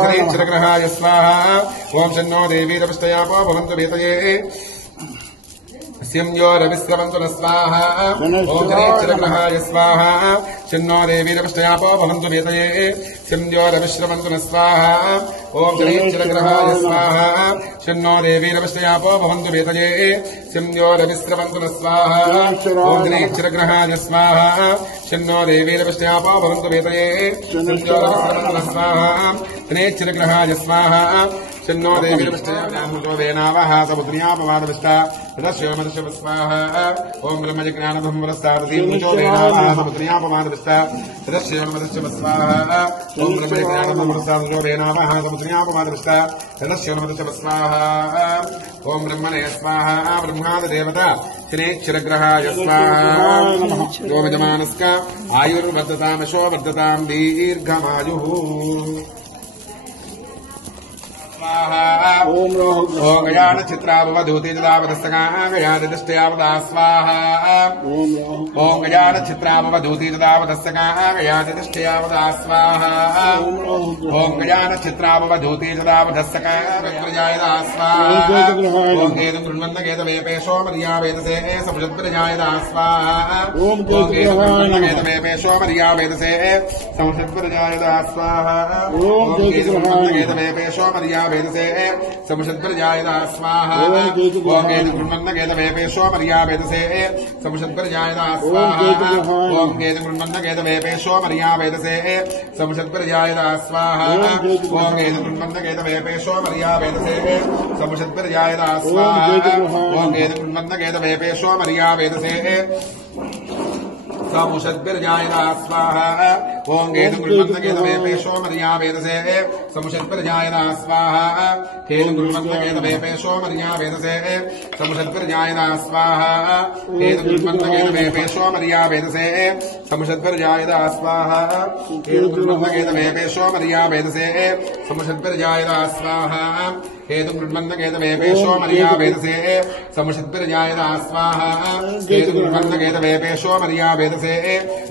गणेशग्रहाय स्वाहा ओम शन्नो देवीरविष्णयापो भवन्तु वेतये सिंजोरविश्रमन्तु स्वाहा ओम गणेशग्रहाय स्वाहा शन्नो देवीरविष्णयापो भवन्तु वेतये सिंजोरविश्रमन्तु स्वाहा ओम गणेशग्रहाय स्वाहा शन्नो देवीरविष्णयापो भवन्तु वेतये सिंजोरविश्रमन्तु स्वाहा ओम गणेशग्रहाय स्वाहा शन्नो देवीरविष्णयापो भवन्तु वेतये सिंजोरविश्रमन्तु स्वाहा गणेशग्रहाय स्वाहा शन्नो देवीरविष्णयापो वेनावः समुद्र्यापवादविष्टा रदस्योमदशव स्वाहा ओम ब्रह्मज्ञानब्रह्मरस्तादीमुचो वेनावः समुद्र्यापवादविष्टा रदस्योमदशव स्वाहा ओम ब्रह्मज्ञानब्रह्मरस्तादीमुचो वेनावः समुद्र्यापवादविष्टा रदस्योमदशव स्वाहा ओम ब्रह्मणे स्वाहा ब्रह्मादिदेवता श्रीक्षरग्रहाय स्वाहा ओम यजमानस्क आयुर्वर्धतामशो वर्धतां दीर्घमायुः ओम गजान चित्रावधूति जदावदस्तकागयादिष्टयावदा स्वाहा ओम गजान चित्रावधूति जदावदस्तकागयादिष्टयावदा स्वाहा ओम गजान चित्रावधूति जदावदस्तकागयादा स्वाहा ओम गेदं गृह्णन्नगेदवेपेशो मर्यावेदसे समुषद्प्रजायदा स्वाहा ओम गेदवेपेशो मर्यावेदसे समुषद्प्रजायदा स्वाहा ओम गेदवेपेशो मर्यावेदसे समुषद्प्रजायदा स्वाहा ओम गेदगृह्णन्नगेदवेपेशो मर्यावेदसे समुषद्प्रजायदा स्वाहा ओम गेदगृह्णन्नगेदवेपेशो मर्यावेदसे समुषद्प्रजायदा स्वाहा ओम गेदगृह्णन्नगेदवेपेशो मर्यावेदसे समुषद्प्रजायदा स्वाहा ओम गेदगृह्णन्नगेदवेपेशो मर्यावेदसे समुषद्भिर्जायदा स्वाहा ओम गेदगृह्णन्नगेदवेपेशो मर्यावेदसे समुषद्भिर्जायदा स्वाहा गेदगृह्णन्नगेदवेपेशो मर्यावेदसे समुषद्भिर्जायदा स्वाहा गेदगृह्णन्नगेदवेपेशो मर्यावेदसे समुषद्भिर्जायदा स्वाहा गेदगृह्णन्नगेदवेपेशो मर्यावेदसे समुषद्भिर्जायदा स्वाहा गेदगृह्णन्नगेदवेपेशो मर्यावेदसे समुषद्भिर्जायदा स्वाहा गेदगृह्णन्नगेदवेपेशो मर्यावेदसे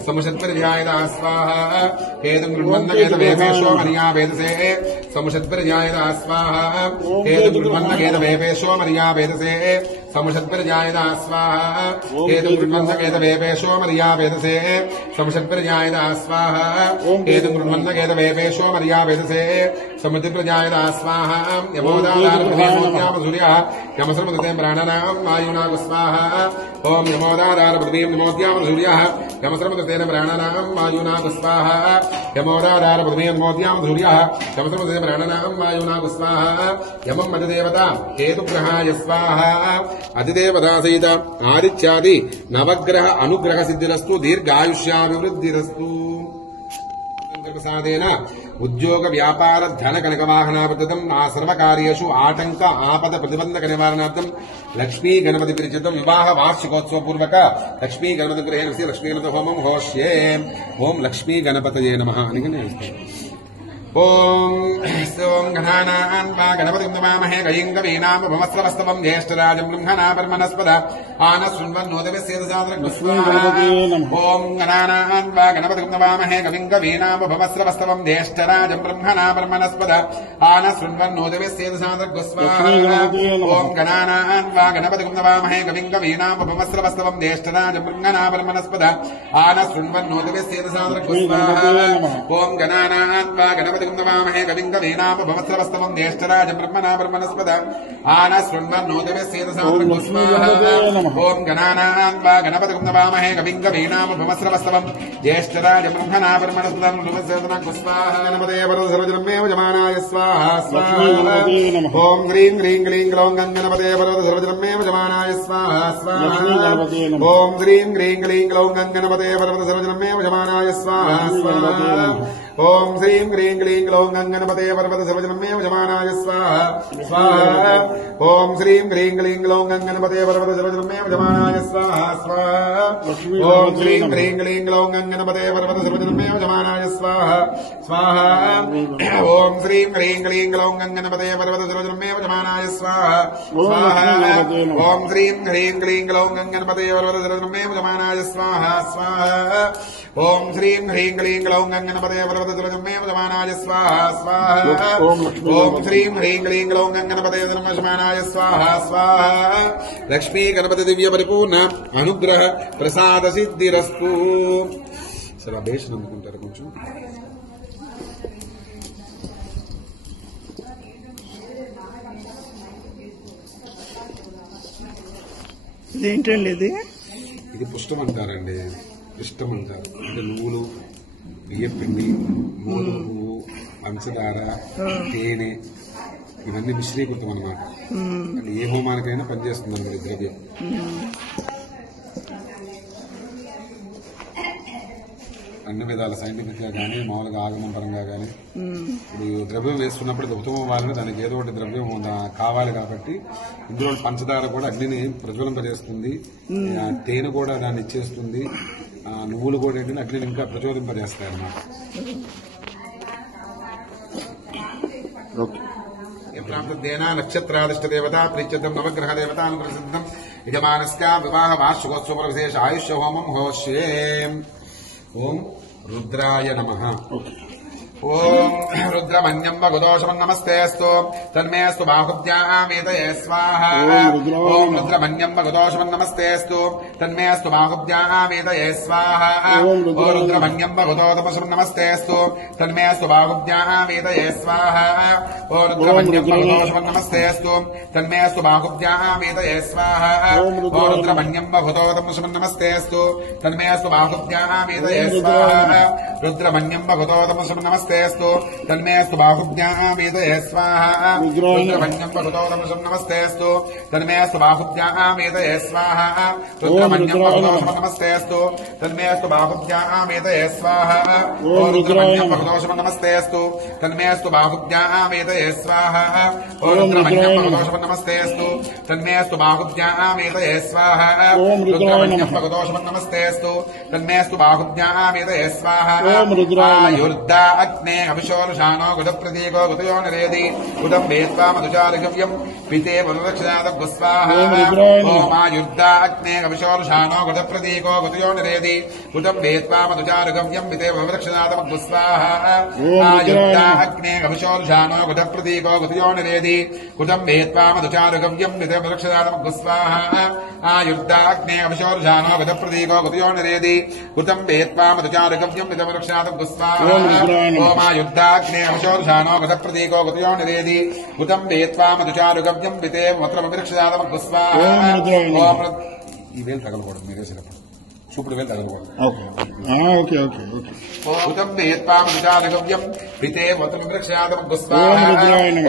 समुषद्भिर्जायदा स्वाहा गेदगृह्णन्नगेदवेपेशो मर्यावेदसे समुषद्भिर्जायदा स्वाहा गेदगृह्णन्नगेदवेपेशो मर्यावेदसे समुषद्भिर्जायदा स्वाहा गेदगृह्णन्नगेदवेपेशो मर्यावेदसे समुषद्भिर्जायदा स्वाहा गेदगृह्णन्नगेदवेपेशो मर्यावेदसे समुद्रप्रजायदा स्वाहा यमोदादारपृथ्वीमोद्यामसूर्यः यमसर्वदते प्राणनां वायुना स्वाहा ओम यमोदादारपृथ्वीमोद्यामसूर्यः यमसर्वदतेन प्राणनां वायुना स्वाहा यमोदादारपृथ्वीमोद्यामसूर्यः यमसर्वदते प्राणनां वायुना स्वाहा यमं मददेवता हेतुग्रहाय स्वाहा अधिदेवता सहित आदित्यादि नवग्रह अनुग्रह सिद्धिरस्तु दीर्घायुष्याभिवृद्धिरस्तु प्रसादेन उद्योग व्यापार धन कनकवाहनापद्धतं सर्वकार्येषु आटंक आपद प्रतिबंधक निवारणार्थं लक्ष्मी गणपति विरचितं विवाह वार्षिकोत्सव पूर्वक लक्ष्मी गणपति गृहे लक्ष्मी गणपति होमं होष्ये ओम लक्ष्मी गणपतये नमः ओम गणानान्वा गणपतिं नमामहे गयिङ्गवीनां भवस्रवस्तवं ज्येष्ठराजं ब्रह्मणा ब्रह्मणस्पद आनशृण्वन्नोदविस्येदसान्द्रग्स्वाहा ओम गणानान्वा गणपतिं नमामहे गविङ्गवीनां भवस्रवस्तवं ज्येष्ठराजं ब्रह्मणा ब्रह्मणस्पद आनशृण्वन्नोदविस्येदसान्द्रग्स्वाहा ओम गणानान्वा गणपतिं नमामहे गविङ्गवीनां भवस्रवस्तवं ज्येष्ठराजं ब्रह्मणा ब्रह्मणस्पद आनशृण्वन्नोदविस्येदसान्द्रग्स्वाहा ओम गणानान्वा गणपतिं नमामहे कविङ्गवीनां भवस्रवस्तवं ज्येष्ठराजं ब्रह्मणा ब्रह्मणस्पद आनशृण्वन्नोदविस्येदसान्द्रग्स्वाहा ओम गणानान्वा गणपतिं नमामहे कविङ्गवीनां भवस्रवस्तवं ज्येष्ठराजं ब्रह्मणा ब्रह्मणस्पद स्वाहा गणपते सर्वजन्मेव जमानाय स्वाहा स्वाहा ओम ह्रीं ह्रीं क्लीं ग्लौं गणपते सर्वजन्मेव जमानाय स्वाहा स्वाहा ओम ह्रीं ह्रीं क्लीं ग्लौं गणपते सर्वजन्मेव जमानाय स्वाहा स्वाहा ఓం శ్రీం హ్రీం క్లీం గ్లౌం గంగణపతే పర్వత సర్వజనమే యజమానాయ స్వాహ స్వాహ ఓం శ్రీం హ్రీం క్లీం గ్లౌం గంగణపతే పర్వత సర్వజనమే యజమానాయ స్వాహ స్వాహ ఓం శ్రీం హ్రీం క్లీం గ్లౌం గంగణపతే పర్వత సర్వజనమే యజమానాయ స్వాహ స్వాహ ఓం శ్రీం హ్రీం క్లీం గ్లౌం గంగణపతే పర్వత సర్వజనమే యజమానాయ స్వాహ స్వాహ ఓం శ్రీం హ్రీం క్లీం గ్లౌం గంగణపతే పర్వత సర్వజనమే యజమానాయ స్వాహ స్వాహ ఓం శ్రీం హ్రీం క్లీం గ్లౌం గంగణపతే పర్వత సర్వజనమే యజమానాయ స్వాహ స్వాహ ఓం శ్రీం హ్రీం క్లీం గ్లౌం గంగణపతే యజమానాయ స్వాహ స్వాహ లక్ష్మీ గణపతి దివ్య పరిపూర్ణ అనుగ్రహ ప్రసాద సిద్ధిరస్తు. సరే బేషన్ అందుకుంటారు కొంచెం. ఇదేంటండి ఇది పుష్టం అంటారండి. ఇష్టం అంటారు అంటే నువ్వులు, బియ్యపిండి, మోదుగు పువ్వు, పంచదార, తేనె ఇవన్నీ మిశ్రీకృతం అన్నమాట. అంటే ఏ హోమానికైనా పనిచేస్తుంది అన్నమాట ద్రవ్యం. అన్ని విధాల సైంటిఫిక్ గా కానీ మామూలుగా ఆగమన పరంగా కానీ ఇప్పుడు ద్రవ్యం వేసుకున్నప్పుడు ఇది ఉత్తమం అవ్వాలని దానికి ఏదో ఒకటి ద్రవ్యం కావాలి కాబట్టి ఇందులో పంచదార కూడా అగ్నిని ప్రజ్వలింపజేస్తుంది, తేనె కూడా దాన్ని ఇచ్చేస్తుంది, నువ్వులు కూడా ఏంటంటే అగ్నిని ఇంకా ప్రచోదింపజేస్తాయి అన్నమాట. ప్రాంతేనా నక్షత్రాదిష్ట దేవత ప్రీత్యర్థం నవగ్రహ దేవతానుగ్రహసిద్ధం యజమానస్య వివాహ వార్షికోత్సవ విశేష ఆయుష్య హోమం హోష్యే. ఓం రుద్రాయ నమః. ఓం రుద్రమన్యం వగుదోషమం నమస్తేస్తు తన్మేస్తు బాహుభ్యామేతయే స్వాహ. ఓం రుద్రమన్యం వగుదోషమం నమస్తేస్తు తన్మేస్తు బాహుభ్యామేతయే స్వాహ. ఓం రుద్రమన్యం వగుదోషమం నమస్తేస్తు తన్మేస్తు బాహుభ్యామేతయే స్వాహ. ఓం రుద్రమన్యం వగుదోషమం నమస్తేస్తు తన్మేస్తు బాహుభ్యామేతయే స్వాహ. ఓం రుద్రమన్యం వగుదోషమం నమస్తేస్తు తన్మేస్తు బాహుభ్యామేతయే స్వాహ. రుద్రమన్యం వగుదోషమం నమస్తే తన్మేస్తు బాహుభ్యామేతయే స్వాహ. రుద్రమన్యం వగుదోషమం నమస్తేస్తు తన్మేస్తు బాహుభ్యామేతయే స్వాహ. రుద్రమన్యం వగుదోషమం నమస్తేస్తు తన్మేస్తు బాహుభ్యామేతయే స్వాహ. రుద్రమన్యం వగుదోషమం నమస్తేస్తు తన్మేస్తు బాహుభ్యామేతయే స్వాహ. రుద్రమన్యం వగుదోషమం నమస్తేస్తు తన్మేస్తు బాహుభ్యామేతయే స్వాహ. రుద్రమన్యం వగుదోషమం నమస్తేస్తు తన్మేస్తు బాహుభ్యామేతయే స్వాహ. ఆయుర్దా అగ్నే అభిషోరుషానో గుణప్రతీకో గుతయో నరేది గుడం వేత్వా మధుచారగవ్యం పితే వనరక్షణాదం గుస్వాహ. ఓమాయుర్దా అగ్నే అభిషోరుషానో గుణప్రతీకో గుతయో నరేది గుడం వేత్వా మధుచారగవ్యం పితే వనరక్షణాదం గుస్వాహ. ఆయుర్దా అగ్నే అభిషోరుషానో గుణప్రతీకో గుతయో నరేది గుడం వేత్వా మధుచారగవ్యం పితే వనరక్షణాదం గుస్వాహ. ఆయుర్దా అగ్నే అభిషోరుషానో గుణప్రతీకో గుతయో నరేది గుడం వేత్వా మధుచారగవ్యం పితే వనరక్షణాదం గుస్వాహ. ఓమాయుర్దాగ్నే అభిషోరుషానో గతప్రతీకో గతయో నిరేది గుతం వేత్వా మధుచారుగవ్యం పితే మూత్రమభిరక్షదాదం గుస్వాహ. ఈ వేలు తగలకూడదు, మీరు వేసినప్పుడు చూపుడు వేలు తగలకూడదు. భూతం వేత్వా మధుచారగవ్యం పితే మూత్రమభిరక్షదాదం గుస్వాహ.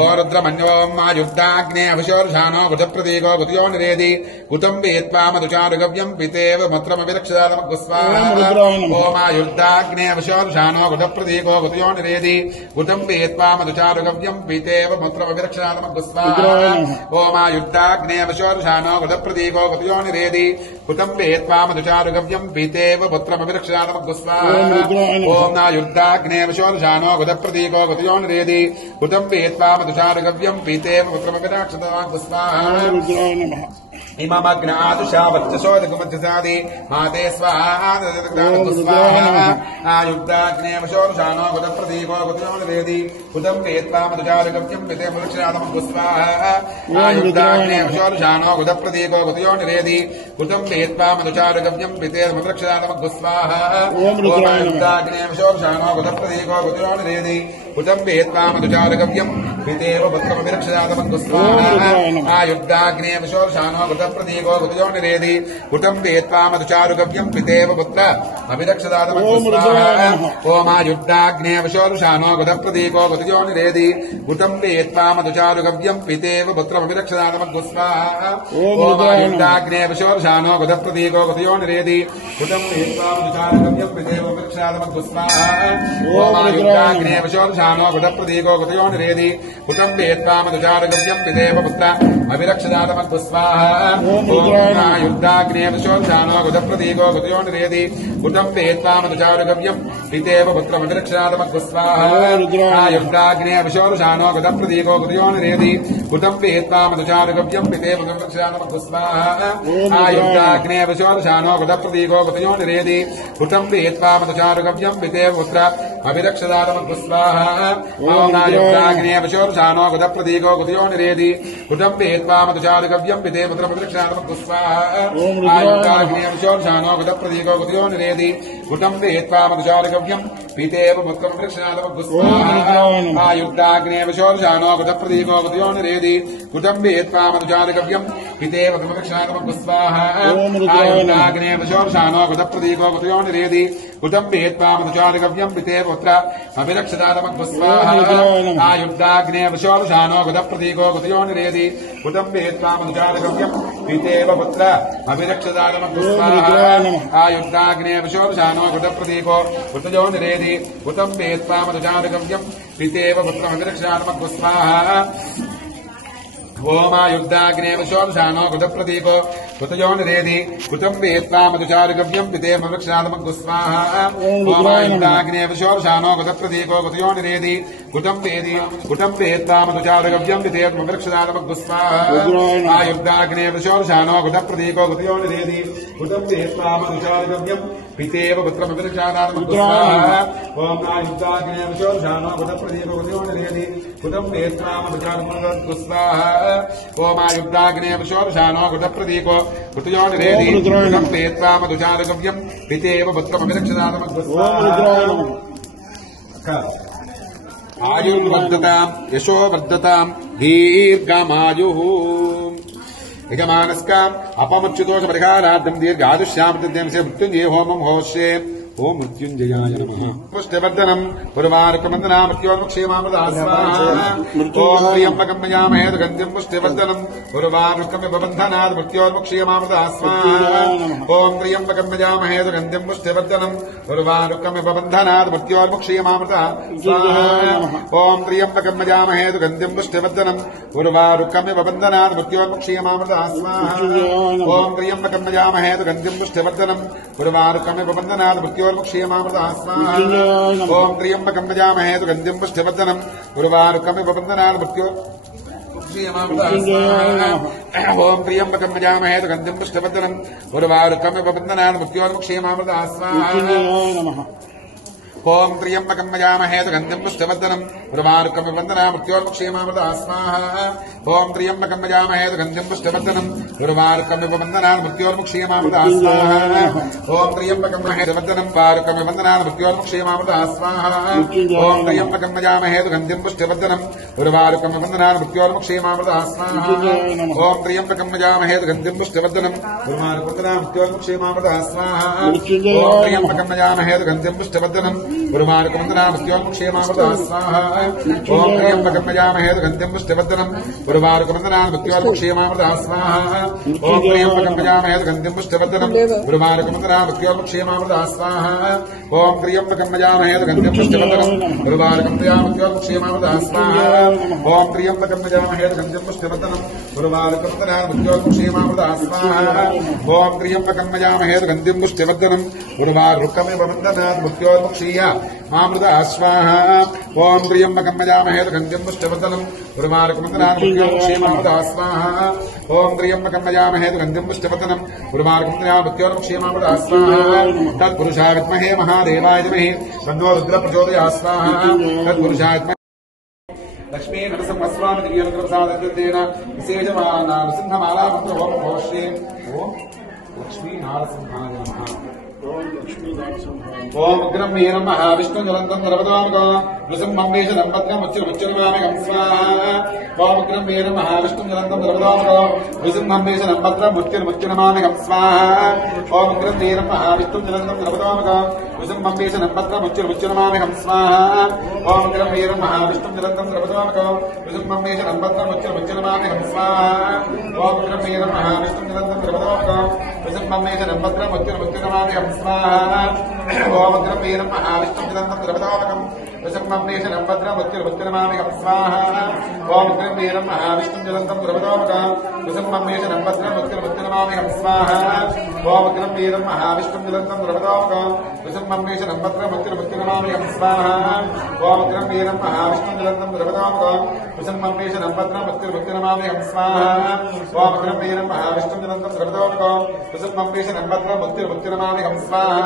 ఓ రుద్రమన్యోం మాయుర్దాగ్నే అభిషోరుషానో గుతప్రతీకో గతయో నిరేది గుతం వేత్వా మధుచారుగవ్యం పితేవ మూత్రమభిరక్షదాదం గుస్వాహ. ఓమాయుర్దాగ్నే అభిషోరుషానో గుతప్రతీకో గతయో నిరేది గుతం వేత్వా మధుచారుగవ్యం పితేవ మూత్రమభిరక్షదాదం గుస్వాహ. ఓమాయుర్దాగ్నే అభిషోరుషానో గుతప్రతీకో గతయో నిరేది గుతం వేత్వా మధుచారుగవ్యం పితేవ మూత్రమభిరక్షదాదం గుస్వాహ. ఓం నాయుర్దాగ్నే అభిషోరుషానో గుతప్రతీకో గతయో నిరేది గుతం వేత్వా మధుచారుగవ్యం పితేవ మూత్రమభిరక్షదాదం గుస్వాహ. ఇమమగ్నాదుషావచ్చశోదకమధ్యసాది మాతే స్వాహాస్వాహ. ఆయుర్దాగ్నే అభిషోరుషానో గుతప్రతీకో గతయో నిరేది గుతం వేత్వా మధుచారుగవ్యం పితే మూత్రమభిరక్షదాదం గుస్వాహ. ఆయుర్దాగ్నే అభిషోరుషానో గుతప్రతీకో గతయో నిరేది గుతం వేత్వా మధుచారుగవ్యం పితే మూత్రమభిరక్షదాదం గుస్వాహ. ఆయుర్దాగ్నే అభిషోరుషానో గుతప్రతీకో గతయో నిరేది గుతం వేత్వా మధుచారుగవ్యం पितेव पुत्रमभिरक्षजातमस्तु स्वाहा आयुर्दाग्ने विशोर्षानो गतप्रतीको गतयो निरेधि कुटुम्बेत्वामधुचारुगव्यम् पितेव पुत्र अभिरक्षजातमस्तु स्वाहा ओमायुर्दाग्ने विशोर्षानो गतप्रतीको गतयो निरेधि कुटुम्बेत्वामधुचारुगव्यम् पितेव पुत्रमभिरक्षजातमस्तु स्वाहा ओमायुर्दाग्ने विशोर्षानो गतप्रतीको गतयो निरेधि कुटुम्बेत्वामधुचारुगव्यम् पितेव अभिरक्षजातमस्तु स्वाहा ओमायुर्दाग्ने विशोर्षानो गतप्रतीको गतयो निरेधि कुटुम्बेत्वामधुचारुगव्यम् पितेव पुत्र अभिरक्षजातमस्तु स्वाहा ओमायुर्दाग्ने विशोर्षानो गतप्रतीको गतयो निरेधि कुटुम्बेत्वामधुचारुगव्यम् पितेव पुत्रमभिरक्षजातमस्तु स्वाहा आयुर्दाग्ने विशोर्षानो गतप्रतीको गतयो निरेधि कुटुम्बेत्वामधुचारुगव्यम् पितेव पुत्रमभिरक्षजातमस्तु स्वाहा आयुर्दाग्ने विशोर्षानो गतप्रतीको गतयो निरेधि कुटुम्बेत्वामधुचारुगव्यम् पितेव पुत्र अभिरक्षजातमस्तु स्वाहा ओमायुर्दाग्ने विशोर्षानो गतप्रतीको गतयो निरेधि कुटुम्बेत्वामधुचारुगव्यम् पितेव पुत्रमभिरक्षजातमस्तु स्वाहा आयुर्दाग्ने विशोर्षानो गतप्रतीको गतयो निरेधि कुटुम्बेत्वामधुचारुगव्यम् पितेव पुत्रमभिरक्षजातमस्तु स्वाहा आयुर्दाग्ने विशोर्षानो गतप्रतीको गतयो निरेधि कुटुम्बेत्वामधुचारुगव्यम् पितेव पुत्रमभिरक्षजातमस्तु स्वाहा आयुर्दाग्ने विशोर्षानो गतप्रतीको गतयो निरेधि कुटुम्बेत्वामधुचारुगव्यम् पितेव पुत्र अभिरक्षजातमस्तु स्वाहा आयुर्दाग्ने विशोर्षानो गतप्रतीको गतयो निरेधि कुटुम्बेत्वामधुचारुगव्यम् पितेव पुत्र अभिरक्षजातमस्तु स्वाहा आयुर्दाग्ने विशोर्षानो गतप्रतीको गतयो निरेधि कुटुम्बेत्वामधुचारुगव्यम् पितेव पुत्रमभिरक्षजातमस्तु स्वाहा ओमायुर्दाग्ने विशोर्षानो गतप्रतीको गतयो निरेधि कुटुम्बेत्वामधुचारुगव्यम् पितेव पुत्रमभिरक्षजातमस्तु स्वाहा ओमायुर्दाग्ने विशोर्षानो गतप्रतीको गतयो निरेधि कुटुम्बेत्वामधुचारुगव्यम् पितेव पुत्रमभिरक्षजातमस्तु स्वाहा आयुर्दाग्ने विशोर्षानो गतप्रतीको गतयो निरेधि कुटुम्बेत्वामधुचारुगव्यम् पितेव पुत्रमभिरक्षजातमस्तु स्वाहा ओमायुर्दाग्ने विशोर्षानो गतप्रतीको गतयो निरेधि कुटुम्बेत्वामधुचारुगव्यम् स्वाहा ओमायुर्दाग्ने विशोर्षानो गतप्रतीको गतयो निरेधि कुटुम्बेत्वामधुचारुगव्यम् पितेव पुत्रमभिरक्षजातमस्तु स्वाहा आयुर्वर्धताम् यशोवर्धताम् दीर्घमायुः यजमानस्काम् अपमच्युतोषपरिहारार्थम् दीर्घायुष्यामृतस्य मृत्युञ्जय होमम् होष्ये ओम मृत्युंजयाय नमः पुष्टिवर्धनम् पुरवारुकमन्दना मृत्योर्मुक्षेमामृतास्वाहा ओम त्र्यम्बकम् यजामहे सुगन्धिम् पुष्टिवर्धनम् पुरवारुकमिवबन्धनात् मृत्योर्मुक्षेमामृतास्वाहा ओम त्र्यम्बकम् यजामहे सुगन्धिम् पुष्टिवर्धनम् पुरवारुकमिवबन्धनात् मृत्योर्मुक्षेमामृतास्वाहा ओम त्र्यम्बकम् यजामहे सुगन्धिम् पुष्टिवर्धनम् पुरवारुकमिवबन्धनात् मृत्योर्मुक्षेमामृतास्वाहा ओम त्र्यम्बकम् यजामहे सुगन्धिम् पुष्टिवर्धनम् पुरवारुकमिवबन्धनात् मृत्योर्मुक्षेमामृतास्वाहा ओम त्र्यम्बकम् यजामहे सुगन्धिम् पुष्टिवर्धनम् उर्वारुकमिवबन्धनात् मृत्योर्मुक्षेमामृतास्वाहा ओम त्र्यम्बकम् यजामहे सुगन्धिम् पुष्टिवर्धनम् उर्वारुकमिवबन्धनात् मृत्योर्मुक्षेमामृतास्वाहा ओम त्र्यम्बकम् यजामहे सुगन्धिम् पुष्टिवर्धनम् उर्वारुकमिवबन्धनात् मृत्योर्मुक्षेमामृतास्वाहा ओम त्र्यम्बकम् यजामहे सुगन्धिम् पुष्टिवर्धनम् उर्वारुकमिवबन्धनात् मृत्योर्मुक्षेमामृतास्वाहा ओम त्र्यम्बकम् यजामहे सुगन्धिम् वारुकमिवबन्धनात् मृत्योर्मुक्षेमामृतास्वाहा ओम त्र्यम्बकम् यजामहे सुगन्धिम् पुष्टिवर्धनम् उर्वारुकमिवबन्धनात् मृत्योर्मुक्षेमामृतास्वाहा ओम त्र्यम्बकम् यजामहे सुगन्धिम् पुष्टिवर्धनम् उर्वारुकमिवबन्धनात् मृत्योर्मुक्षेमामृतास्वाहा ओम त्र्यम्बकम् यजामहे सुगन्धिम् पुष्टिवर्धनम् उर्वारुकमिवबन्धनात् मृत्योर्मुक्षेमामृतास्वाहा ओम त्र्यम्बकम् यजामहे सुगन्धिम् पुष्टिवर्धनम् उर्वारुकमिवबन्धनात् मृत्योर्मुक्षेमामृतास्वाहा ओम त्र्यम्बकम् यजामहे सुगन्धिम् पुष्टिवर्धनम् उर्वारुकमिवबन्धनात् मृत्योर्मुक्षेमामृतास्वाहा ओम त्र्यम्बकम् यजामहे सुगन्धिम् पुष्टिवर्धनम् उर्वारुकमिवबन्धनात् मृत्योर्मुक्षेमामृतास्वाहा ओम त्र्यम्बकम् यजामहे सुगन्धिम् पुष्टिवर्धनम् उर्वारुकमिवबन्धनात् मृत्योर्मुक्षेमामृतास्वाहा ओम त्र्यम्बकम् यजामहे सुगन्धिम् पुष्टिवर्धनम् उर्वारुकमिवबन्धनात् मृत्योर्मुक्षेमामृतास्वाहा ओम त्र्यम्बकम् यजामहे सुगन्धिम् पुष्टिवर्धनम् उर्वारुकमिवबन्धनात् मृत्योर्मुक्षेमामृतास्वाहा ओम त्र्यम्बकम् यजामहे सुगन्धिम् पुष्टिवर्धनम् उर्वारुकमिवबन्धनात् मृत्योर्मुक्षेमामृतास्वाहा तत्पुरुषाय विद्महे महादेवाय धीमहि तन्नो रुद्रः प्रचोदयात् स्वाहा तत्पुरुषाय लक्ष्मी नरसिंहस्वामी दिव्यनुग्रहप्रसादेन विशेषमाना नृसिंहमाला मंत्र होम भविष्ये ओम लक्ष्मी नारसिंहाय नमः ఓం ఉగ్రం వీరం మహావిష్ణు జ్వలంతం ద్రవదామగో నృసింహంబేష దంపత్రం ఉచ్చరమామికం స్వాహ. ఓం ఉగ్రం వీరం మహావిష్ణు జ్వలంతం ద్రవదామగో నృసింహంబేష దంపత్రం ఉచ్చరమామికం స్వాహ. ఓం ఉగ్రం వీరం మహావిష్ణు జ్వలంతం ద్రవదామగో నృసింహంబేష దంపత్రం ఉచ్చరమామికం స్వాహ. ఓం ఉగ్రం వీరం మహావిష్ణు జ్వలంతం ద్రవదామగో నృసింహంబేష దంపత్రం ఉచ్చరమామికం స్వాహ. ఓం ఉగ్రం వీరం మహావిష్ణు జ్వలంతం ద్రవదామగో నృసింహంబేష దంపత్రం ఉచ్చరమామికం స్వాహ. ఓం ఉగ్రం వీరం మహావిష్ణు జ్వలంతం ద్రవదామగం నృసింహంబేష దంపత్రం ఉచ్చరమామికం స్వాహ. ఓం ఉగ్రం వీరం మహావిష్ణు జ్వలంతం ద్రవదామగం నృసింహంబేష దంపత్రం ఉచ్చరమామికం స్వాహ. ఓం ఉగ్రం వీరం మహావిష్ణు జ్వలంతం ద్రవదామగం నృసింహంబేష దంపత్రం ఉచ్చరమామికం స్వాహ. ఓం ఉగ్రం వీరం మహావిష్ణు జ్వలంతం ద్రవదామగం నృసింహంబేష దంపత్రం ఉచ్చరమామికం స్వాహ. ఓం ఉగ్రం వీరం మహావిష్ణు జ్వలంతం ద్రవదామగం నృసింహంబేష దంపత్రం ఉచ్చరమామికం స్వాహ.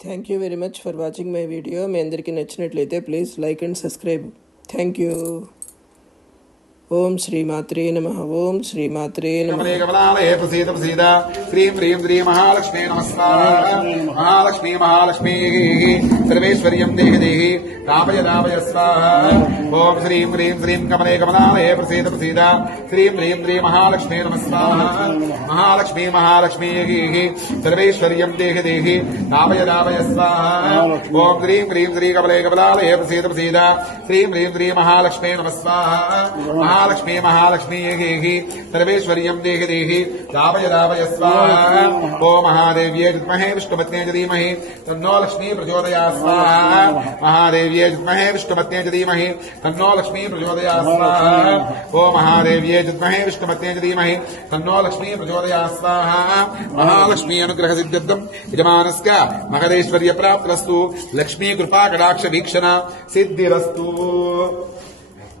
Thank you very much for watching my video. మీ అందరికీ నచ్చినట్లయితే please like and subscribe. Thank you. ఓం శ్రీమాత్రే నమః. ఓం శ్రీమాత్రే నమః. కమలాలయ ప్రసీద ప్రసీద శ్రీం హ్రీం శ్రీ మహాలక్ష్మీ నమస్కారం. మహాలక్ష్మీ మహాలక్ష్మీ సర్వేశ్వర్యం దేహి దేహి రామయ రామయ స్వాహ. ఓం శ్రీం హ్రీం శ్రీం కమలే కమలాలయ ప్రసీద ప్రసీద శ్రీం హ్రీం శ్రీ మహాలక్ష్మీ నమస్కారం. మహాలక్ష్మీ మహాలక్ష్మీ సర్వేశ్వర్యం దేహి దేహి రామయ రామయ స్వాహ. ఓం హ్రీం హ్రీం శ్రీ కమలే కమలాలయ ప్రసీద ప్రసీద శ్రీం హ్రీం శ్రీ మహాలక్ష్మీ నమస్కారం. महालक्ष्मी महालक्ष्मी सर्वेश्वर्यं देहि देहि रावय रावय स्वाहा. ओ महादेव्ये विद्महे विष्णुपत्न्यै च धीमहि तन्नो लक्ष्मी प्रचोदयात् स्वाहा. महादेव्ये विद्महे विष्णुपत्न्यै च धीमहि तन्नो लक्ष्मी प्रचोदयात् स्वाहा. ओ महादेव्ये विद्महे विष्णुपत्न्यै च धीमहि तन्नो लक्ष्मी प्रचोदयात् स्वाहा. महालक्ष्मी अनुग्रह सिद्ध्यर्थं यजमानस्य महदेश्वर्य प्राप्तिरस्तु. लक्ष्मी कृपा कटाक्ष वीक्षण सिद्धिरस्तु.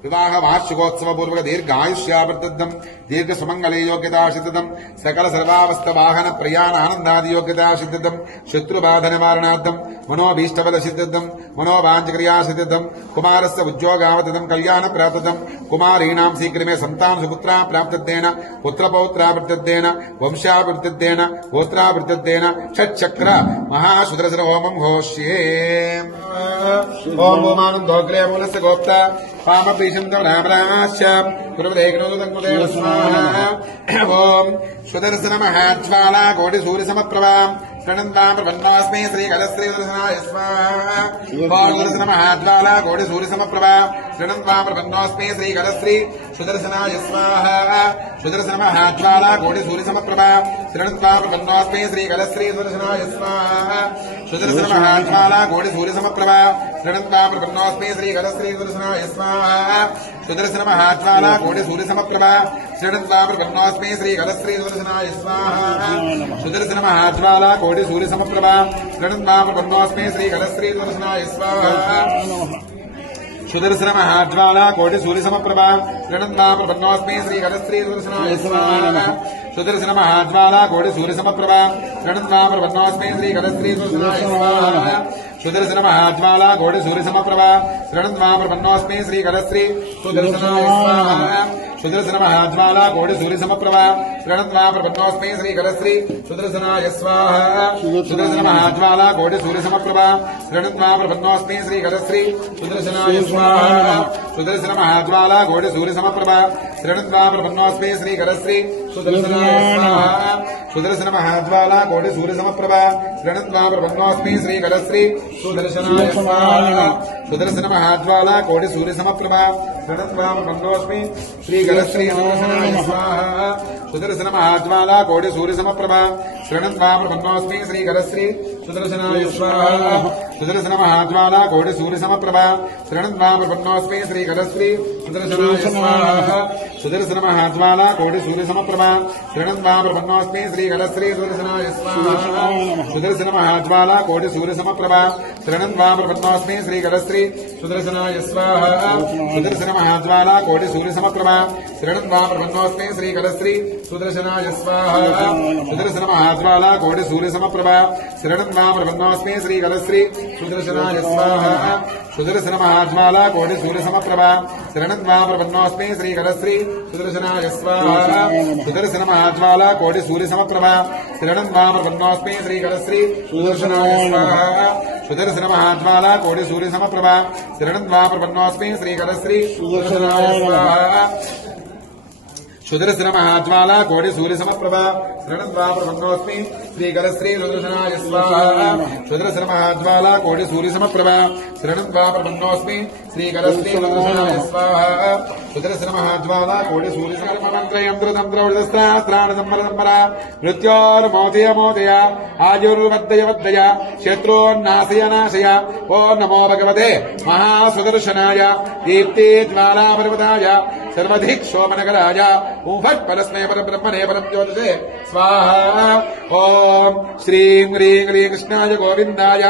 विवाह वार्षिकोत्सव पूर्वक दीर्घायुष्यावर्तद्धम दीर्घ सुमंगले योग्यता सिद्धम सकल सर्वावस्थ वाहन प्रयाण आनंदादि योग्यता सिद्धम शत्रुबाध निवारणार्थम मनोभीष्टफल सिद्धम मनोवांछक्रिया सिद्धम कुमारस्य उद्योगावतम कल्याण प्राप्तम कुमारीणां शीघ्रमे संतान सुपुत्रा प्राप्तद्देन पुत्रपौत्रावृद्धेन वंशावृद्धेन गोत्रावृद्धेन षट्चक्र महासुदर्शन होमं घोष्ये. ओम ओमानंदोग्रे मूलस्य गोप्ता पामप्रीशं रामराश्च गुरुदेवनोदङ्कुदेव स्वाहा. ओम सुदर्शन महाज्वाला कोटि सूर्य समप्रभा प्रणन्तां प्रपन्नास्मै श्रीकलश्री दर्शनाय स्वाहा. ओम सुदर्शन महाज्वाला कोटि सूर्य समप्रभा प्रणन्तां प्रपन्नास्मै श्रीकलश्री सुदर्शनाय स्वाहा. सुदर्शन महाज्वाला कोटि सूर्य समप्रभा श्रीणत्वा प्रपन्नोऽस्मि श्रीकलश्री सुदर्शनाय स्वाहा सुदर्शन महाज्वाला कोटि सूर्य समप्रभा श्रीणत्वा प्रपन्नोऽस्मि श्रीकलश्री सुदर्शनाय स्वाहा सुदर्शन महाज्वाला कोटि सूर्य समप्रभा श्रीणत्वा प्रपन्नोऽस्मि श्रीकलश्री सुदर्शनाय स्वाहा सुदर्शन महाज्वाला कोटि सूर्य समप्रभा श्रीणत्वा प्रपन्नोऽस्मि श्रीकलश्री सुदर्शनाय स्वाहा सुदर्शन महाज्वाला कोटि सूर्य समप्रभा श्रीणत्वा प्रपन्नोऽस्मि श्रीकलश्री सुदर्शनाय स्वाहा सुदर्शन महाज्वाला कोटि सूर्य समप्रभा श्रीणत्वा प्रपन्नोऽस्मि श्रीकलश्री सुदर्शनाय स्वाहा सुदर्शन महाज्वाला कोटि सूर्य समप्रभा श्रीणत्वा प्रपन्नोऽस्मि श्रीकलश्री सुदर्शनाय स्वाहा सुदर्शन महाज्वाला कोटि सूर्य समप्रभा श्रीणत्वा प्रपन्नोऽस्मि श्रीकलश्री सुदर्शनाय स्वाहा सुदर्शन महाज्वाला कोटि सूर्य समप्रभा श्रीणत्वा प्रपन्नोऽस्मि श्रीकलश्री सुदर्शनाय स्वाहा सुदर्शन महाज्वाला कोटि सूर्य समप्रभा श्रीणत्वा प्रपन्नोऽस्मि श्रीकलश्री सुदर्शनाय स्वाहा सुदर्शन महाज्वाला कोटि सूर्य समप्रभा श्रीणत्वा प्रपन्नोऽस्मि श्रीकलश्री सुदर्शनाय स्वाहा सुदर्शन महाज्वाला कोटि सूर्य समप्रभा श्रीणत्वा प्रपन्नोऽस्मि श्रीकलश्री सुदर्शनाय स्वाहा सुदर्शन महाज्वाला कोटि सूर्य समप्रभा श्रीणत्वा प्रपन्नोऽस्मि श्रीकलश्री सुदर्शनाय स्वाहा सुदर्शन महाज्वाला कोटि सूर्य समप्रभा श्रीणत्वा प्रपन्नोऽस्मि श्रीकलश्री सुदर्शनाय स्वाहा सुदर्शन महाज्वाला कोटि सूर्य समप्रभा श्रीणत्वा प्रपन्नोऽस्मि श्रीकलश्री सुदर्शनाय स्वाहा सुदर्शन महाज्वाला कोटि सूर्य समप्रभा श्रीणत्वा प्रपन्नोऽस्मि श्रीकलश्री सुदर्शनाय स्वाहा सुदर्शन महाज्वाला कोटि सूर्य समप्रभा श्रीणत्वा प्रपन्नोऽस्मि श्रीकलश्री सुदर्शनाय स्वाहा सुदर्शन महाज्वाला कोटि सूर्य समप्रभा श्रीणत्वा प्रपन्नोऽस्मि श्रीकलश्री सुदर्शनाय स्वाहा सुदर्शन महाज्वाला कोटि सूर्य समप्रभा श्रीणत्वा प्रपन्नोऽस्मि श्रीकलश्री सुदर्शनाय स्वाहा सुदर्शन महाज्वाला कोटि सूर्य समप्रभा श्रीणत्वा प्रपन्नोऽस्मि श्रीकलश्री सुदर्शनाय स्वाहा सुदर्शन महाज्वाला कोटि सूर्य समप्रभा श्रीणत्वा प्रपन्नोऽस्मि श्रीकलश्री सुदर्शनाय स्वाहा सुदर्शन महाज्वाला कोटि सूर्य समप्रभा श्रीणत्वा प्रपन्नोऽस्मि श्रीकलश्री सुदर्शनाय स्वाहा सुदर्शन महाज्वाला कोटि सूर्य समप्रभा श्रीणत्वा प्रपन्नोऽस्मि श्रीकलश्री सुदर्शनाय स्वाहा सुदर्शन महाज्वाला कोटि सूर्य समप्रभा यंत्र तंत्र उर्दस्त्राण संवरा मृत्योर्मोदय मोदय आयुर्वद्दय वद्दय शत्रोन्नाशय नाशय ओ नमो भगवते महासुदर्शनाय दीप्ते ज्वाला पर्वताय सर्वाधिक शोभनकराय ॐ फट् परस्मै परब्रह्मणे परं ज्योतिषे स्वाहा ॐ श्रीं ह्रीं क्लीं कृष्णाय गोविन्दाय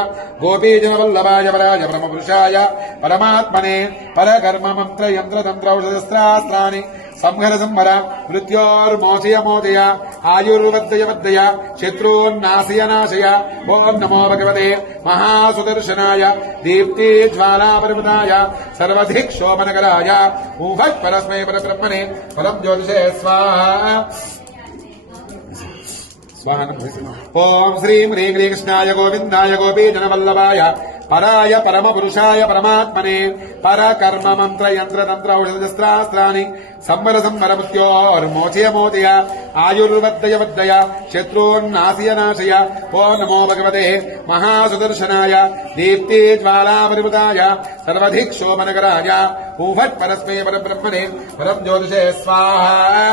गोपीजनवल्लभाय वराय ब्रह्मपुरुषाय परमात्मने परकर्म मंत्र यंत्र तंत्र औषधस्त्रास्त्राणि संहर संहर मृत्योर्मोचय मोदय आयुर्वद्दय वद्दय शत्रून्नाशय नाशय ओं नमो भगवते महासुदर्शनाय दीप्ति ज्वाला पर्वताय सर्वाधिक शोभनकराय ॐ फट् परस्मै परब्रह्मणे परं ज्योतिषे स्वाहा ओं श्रीं ह्रीं क्लीं कृष्णाय गोविन्दाय गोपीजनवल्लभाय पराय परमपुरुषाय परमात्मने परकर्म मंत्र यंत्र तंत्र औषधस्त्रास्त्राणि संवर संवर मृत्योर्मोचय मोदय आयुर्वद्दय वद्दय शत्रून्नाशय नाशय ओ नमो भगवते महासुदर्शनाय दीप्ति ज्वाला परिवृताय सर्वाधिक शोभनकराय ॐ फट् परस्मै परब्रह्मणे परं ज्योतिषे स्वाहा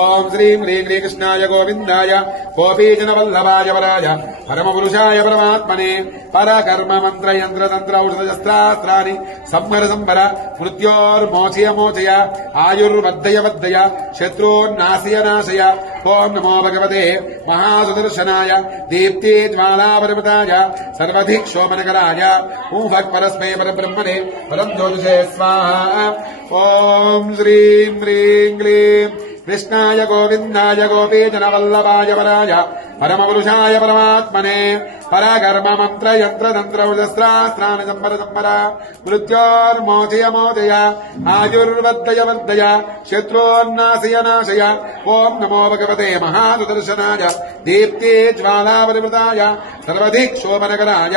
ओं श्रीं ह्रीं क्लीं कृष्णाय गोविन्दाय गोपीजनवल्लभाय वराय परमपुरुषाय परमात्मने परकर्म मंत्र यंत्र तंत्र औषधस्त्रास्त्राणि संहर संहर मृत्योर्मोचय मोचय आयुर्वद्दय वद्दय शत्रून्नाशय नाशय ओं नमो भगवते महासुदर्शनाय दीप्ति ज्वाला पर्वताय सर्वाधिक शोभनकराय ॐ फट् परस्मै परब्रह्मणे परं ज्योतिषे स्वाहा ओं श्रीं ह्रीं क्लीं कृष्णाय गोविन्दाय गोपीजनवल्लभाय वराय परमपुरुषाय परमात्मने परकर्म मंत्र यंत्र तंत्र औषधस्त्रास्त्राणि संवर संवर मृत्योर्मोचय मोदय आयुर्वद्दय वद्दय शत्रून्नाशय नाशय ओं नमो भगवते महासुदर्शनाय दीप्ति ज्वाला परिवृताय सर्वाधिक शोभनकराय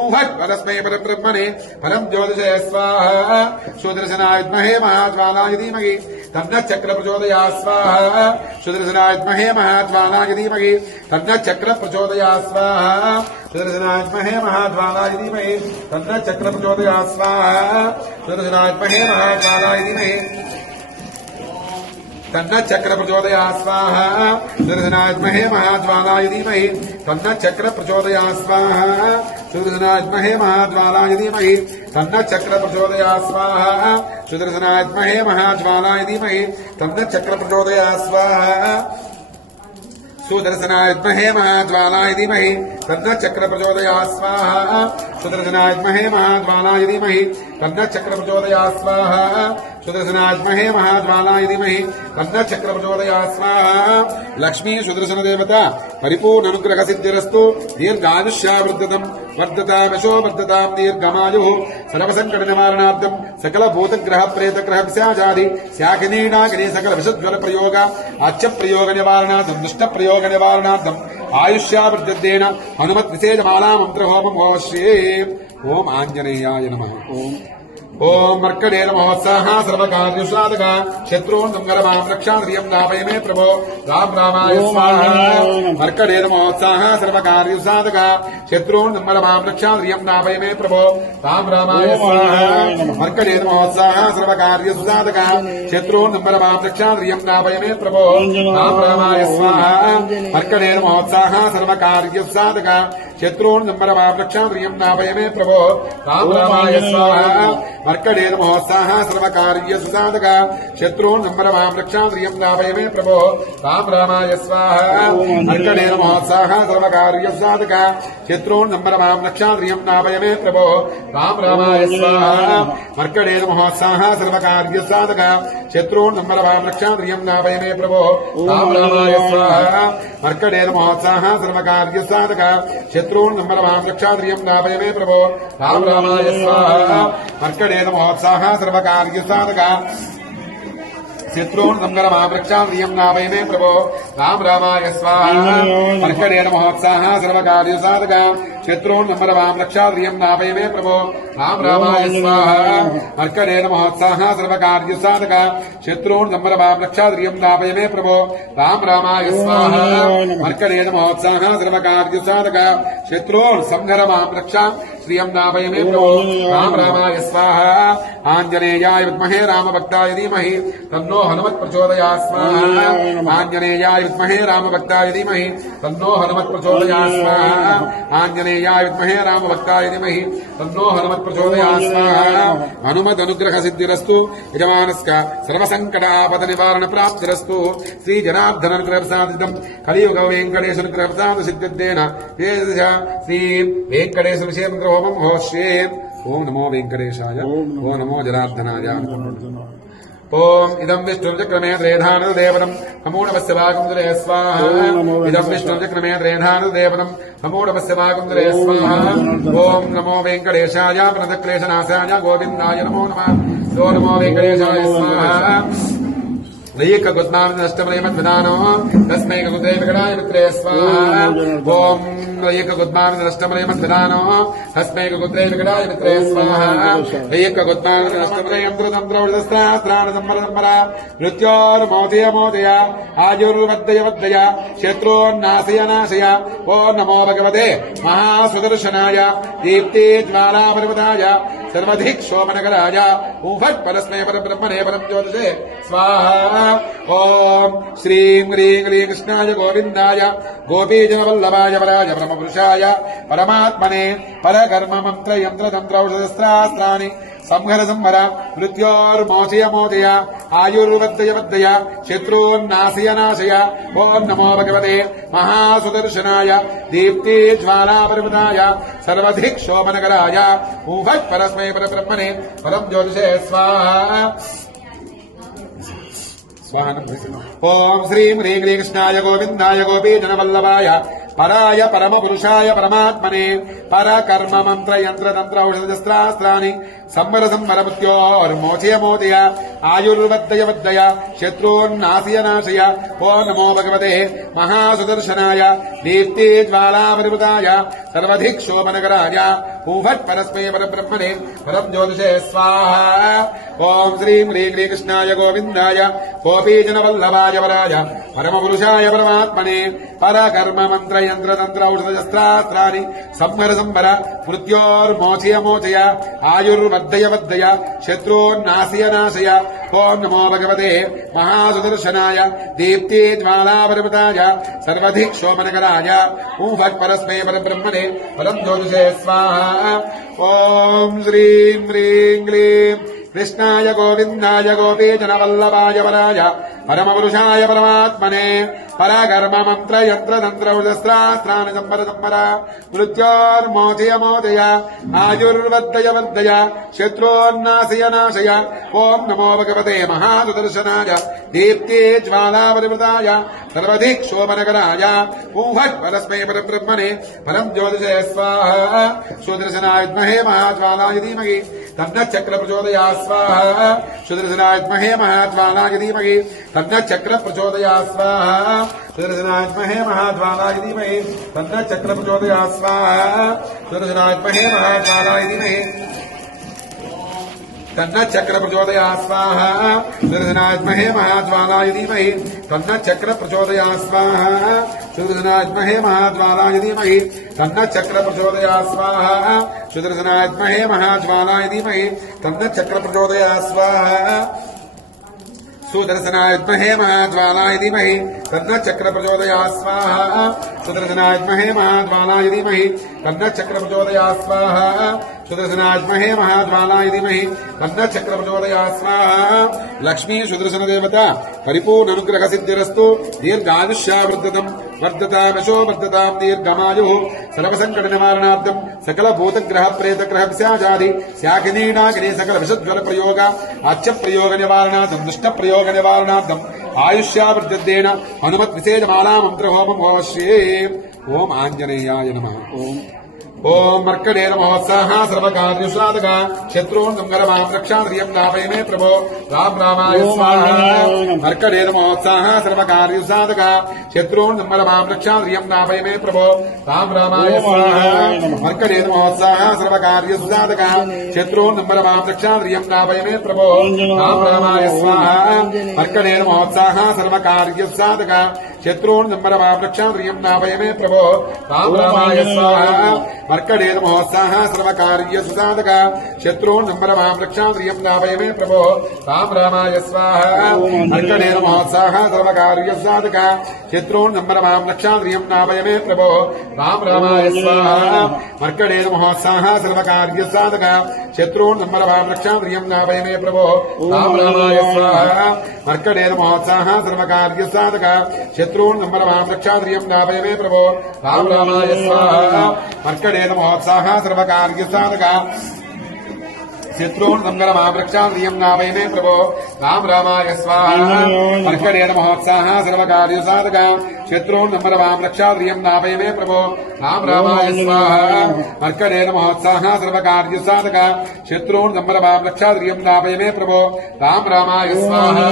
ॐ फट् परस्मै परब्रह्मणे परं ज्योतिषे स्वाहा सुदर्शनाय विद्महे महाज्वालाय धीमहि तन्नः चक्र प्रचोदयात् स्वाहा सुदर्शनाय विद्महे महाज्वालाय धीमहि तन्नः चक्र प्रचोदयात् स्वाहा सुदर्शनाय विद्महे महाज्वालाय धीमहि तन्नः चक्र प्रचोदयात् स्वाहा सुदर्शनाय विद्महे महाज्वालाय धीमहि तन्न चक्र प्रचोदयात् स्वाहा सुदर्शनाय विद्महे महाज्वालाय धीमहि तन्न चक्र प्रचोदयात् स्वाहा सुदर्शनाय विद्महे महाज्वालाय धीमहि तन्न चक्र प्रचोदयात् स्वाहा सुदर्शनाय विद्महे महाज्वालाय धीमहि तन्न चक्र प्रचोदयात् स्वाहा सुदर्शनाय विद्महे महाज्वालाय धीमहि तन्न चक्र प्रचोदयात् स्वाहा सुदर्शनाय विद्महे महाज्वालाय धीमहि तन्न चक्र प्रचोदयात् स्वाहा सुदर्शनाय विद्महे महाज्वालाय धीमहि तन्न चक्र प्रचोदयात् स्वाहा लक्ष्मी सुदर्शन देवता परिपूर्ण अनुग्रह सिद्धिरस्तु दीर्घायुष्यावृद्धतम् वर्धतामशो वर्धतां दीर्घमायुः सर्वसंकट निवारणार्थं सकल भूतग्रह प्रेतग्रह पिशाचादि शाकिनी नागिनी सकल विषज्वल प्रयोग आच्य प्रयोग निवारणार्थं दुष्ट प्रयोग निवारणार्थं आयुष्यावृद्धेन हनुमत् विशेषमाला मंत्र होमं होमश्री ओम आंजनेयाय नमः ओम मर्कडेर महोत्साह सर्वकार्यसाधक शत्रून् संगरमां रक्षाद्रियं दापय मे प्रभो राम रामाय स्वाहा मर्कडेर महोत्साह सर्वकार्यसाधक शत्रून् संगरमां रक्षाद्रियं दापय मे प्रभो राम रामाय स्वाहा मर्कडेर महोत्साह सर्वकार्यसाधक शत्रून् संगरमां रक्षाद्रियं दापय मे प्रभो राम रामाय स्वाहा मर्कडेर महोत्साह सर्वकार्यसाधक शत्रून् संगरमां रक्षाद्रियं दापय मे प्रभो राम रामाय स्वाहा मर्कडेर महोत्साह सर्वकार्य सुसाधक शत्रून् संबरमां रक्षाद्रियं दापय मे प्रभो राम रामाय स्वाहा मर्कडेर महोत्साह सर्वकार्य सुसाधक शत्रून् संबरमां रक्षाद्रियं दापय मे प्रभो राम रामाय स्वाहा मर्कडेर महोत्साह सर्वकार्य सुसाधक शत्रून् संबरमां रक्षाद्रियं दापय मे प्रभो राम रामाय स्वाहा मर्कडेर महोत्साह सर्वकार्य सुसाधक शत्रून् संबरमां रक्षाद्रियं दापय मे प्रभो राम रामाय स्वाहा मर्कडेर महोत्साह सर्वकार्य साधक शत्रून् संगरमां रक्षाद्रियं दापय मे प्रभो राम रामाय स्वाहा मर्कडेर महोत्साह सर्वकार्य साधक शत्रून् संगरमां रक्षाद्रियं दापय मे प्रभो राम रामाय स्वाहा मर्कडेर महोत्साह सर्वकार्य साधक शत्रून् संगरमां रक्षाद्रियं दापय मे प्रभो राम रामाय स्वाहा मर्कडेर महोत्साह सर्वकार्य साधक शत्रून् संगरमां रक्षाद्रियं दापय मे प्रभो राम रामाय स्वाहा आंजनेयाय विद्महे रामभक्ताय धीमहि तन्नो हनुमत् प्रचोदयात् स्वाहा आंजनेयाय विद्महे रामभक्ताय धीमहि तन्नो हनुमत् प्रचोदयात् स्वाहा आंजनेयाय विद्महे रामभक्ताय धीमहि तन्नो हनुमत् प्रचोदयात् स्वाहा हनुमत् अनुग्रह सिद्धिरस्तु यजमानस्य सर्वसंकट आपद निवारण प्राप्तिरस्तु श्री जनार्दन अनुग्रह प्रसादितं कलियुग वेंकटेश अनुग्रह प्रसाद सिद्धिद्देन श्री वेंकटेश विषय मंत्र होमं होश्ये ओम नमो वेंकटेशाय ओम नमो जनार्दनाय ओम इदं विष्णुचक्रमे त्रेधानदेवनं नमोऽवस्य भागं स्वाहा इदं विष्णुचक्रमे त्रेधानदेवनं नमोऽवस्य भागं स्वाहा ओम नमो वेंकटेशाय प्रणतक्लेशनाशाय गोविन्दाय नमो नमः नमो वेंकटेशाय स्वाहा एक गुद्नाम नष्टमयमद्विदानो तस्मै गुद्रे विकटाय मित्रे स्वाहा ओम एक गुद्नाम नष्टमयमद्विदानो तस्मै गुद्रे विकटाय मित्रे स्वाहा एक गुद्नाम नष्टमयमद्विदानोस्त्राणसंवरसंवरा मृत्योर्मोदय आयुर्वद्दय शत्रून्नाशय नाशय ओम नमो भगवते महासुदर्शनाय दीप्ति ज्वालापर्वताय सर्वधिक शोभनकराय ऊफट् परस्मै परब्रह्मणे परं ज्योतिषे स्वाहा ओम श्रीं ह्रीं क्लीं कृष्णाय गोविन्दाय गोपीजनवल्लभाय वराय ब्रह्मपुरुषाय परमात्मने परकर्म मंत्र यंत्र तंत्र औषधस्त्रास्त्राणि संहर संहर मृत्योर्मोचय मोचय आयुर्वद्दय शत्रून्नाशय नाशय ओम नमो भगवते महासुदर्शनाय दीप्ति ज्वालापर्वताय सर्वधिक शोभनकराय ऊफट् परस्मै परब्रह्मणे परं ज्योतिषे स्वाहा ओम श्रीं ह्रीं क्लीं कृष्णाय गोविन्दाय गोपीजनवल्लभाय पराय परमपुरुषाय परमात्मने परकर्म मंत्र यंत्र तंत्र औषधस्त्रास्त्राणि संवर संवर मृत्योर्मोचय मोदय आयुर्वद्दय शत्रून्नाशय नाशय ओम नमो भगवते महासुदर्शनाय दीप्ति ज्वालापर्वताय सर्वधिक शोभनकराय ऊफट् परस्मै परब्रह्मणे परं ज्योतिषे स्वाहा ओम श्रीं ह्रीं क्लीं कृष्णाय गोविन्दाय गोपीजनवल्लभाय वराय परमपुरुषाय परमात्मने परकर्म मंत्र यंत्र तंत्र औषधशस्त्रास्त्राणि संहर संभर मृत्योर्मोचय मोचय आयुर्वर्धय वर्धय शत्रून्नाशय नाशय ओम नमो भगवते महासुदर्शनाय दीप्ति ज्वालापरिमृताय सर्वधिक शोभनकराय ओं फट् परस्मै परब्रह्मणे परम ज्योतिषे स्वाहा ओम श्रीं ह्रीं क्लीं कृष्णाय गोविन्दाय गोपीजनवल्लभाय वराय परमपुरुषाय परमात्मने पराकर्म मंत्र यंत्र तंत्र शस्त्रास्त्राणि संवर संवर मृत्योर्मोचय मोचय आयुर्वर्धय वर्धय शत्रून्नाशय नाशय ओम नमो भगवते महासुदर्शनाय दीप्ति ज्वालापरिमृताय सर्वधिक शोभनकराय ओं फट् परस्मै परब्रह्मणे परम ज्योतिषे स्वाहा सुदर्शनाय विद्महे महाज्वालाय धीमहि तन्नः चक्र प्रचोदयात् स्वाहा सुदर्शनाय विद्महे महाज्वालाय धीमहि तन्नः चक्र प्रचोदयात् स्वाहा सुदर्शनाय विद्महे महाज्वालाय धीमहि तन्नः चक्र प्रचोदयात् स्वाहा सुदर्शनाय विद्महे महाज्वालाय धीमहि तन्नः चक्र प्रचोदयात् स्वाहा सुदर्शनाय विद्महे महाज्वालाय धीमहि तन्नः चक्र प्रचोदयात् स्वाहा सुदर्शनाय विद्महे महाज्वालाय धीमहि तन्नः चक्र प्रचोदयात् स्वाहा सुदर्शनाय विद्महे महाज्वालाय धीमहि तन्नः चक्र प्रचोदयात् स्वाहा सुदर्शनाय विद्महे महाज्वालाय धीमहि तन्नः चक्र प्रचोदयात् स्वाहा सुदर्शनाय विद्महे महाज्वालाय धीमहि तन्नः चक्र प्रचोदयात् स्वाहा सुदर्शनाय विद्महे महाज्वालाय धीमहि तन्नः चक्र प्रचोदयात् स्वाहा लक्ष्मी सुदर्शन देवता परिपूर्ण अनुग्रह सिद्धिरस्तु दीर्घायुष्यावर्धतम् वर्धतामशो वर्धताम् दीर्घमायुः सर्वसंकट निवारणार्थम् सकल भूतग्रह प्रेत ग्रह पिशाचादि स्याकिनीडाकिनी सकल विषज्वर प्रयोग आच्य प्रयोग निवारणार्थम् दुष्ट प्रयोग निवारणार्थम् आयुष्यावर्धतेन हनुमत् विशेष माला मंत्र होमम् होमश्ये ओम आंजनेयाय नमः ओम मर्कडेन महोत्साह सर्वकार्यसाधक शत्रून् संगरमां रक्षान्द्रियं दापय मे प्रभो राम रामाय स्वाहा मर्कडेन महोत्साह सर्वकार्यसाधक शत्रून् संगरमां रक्षान्द्रियं दापय मे प्रभो राम रामाय स्वाहा मर्कडेन महोत्साह सर्वकार्यसाधक शत्रून् संगरमां रक्षान्द्रियं दापय मे प्रभो राम रामाय स्वाहा मर्कडेन महोत्साह सर्वकार्यसाधक शत्रून् संगरमां रक्षान्द्रियं दापय मे प्रभो राम रामाय स्वाहा मर्कडेन महोत्साह सर्वकार्यसाधक शत्रून् संगरमां रक्षान्द्रियं दापय मे प्रभो राम रामाय स्वाहा मर्कडेन महोत्साह सर्वकार्यसाधक शत्रून् संगरमां रक्षान्द्रियं दापय मे प्रभो राम रामाय स्वाहा मर्कडेन महोत्साह सर्वकार्यसाधक शत्रून् संगरमां रक्षान्द्रियं दापय मे प्रभो राम रामाय स्वाहा मर्कडेन महोत्साह सर्वकार्यसाधक शत्रून् संगरमां रक्षान्द्रियं दापय मे प्रभो राम रामाय स्वाहा मर्कडेन महोत्साह सर्वकार्यसाधक शत्रून् संगरमां रक्षान्द्रियं दापय मे प्रभो राम रामाय स्वाहा मर्कडेन महोत्साह सर्वकार्यसाधक शत्रून् संगरमां रक्षान्द्रियं दापय मे प्रभो राम रामाय स्वाहा मर्कडेन महोत्साह सर्वकार्यसाधक शत्रून् संगरमां रक्षान्द्रियं दापय मे प्रभो राम रामाय स्वाहा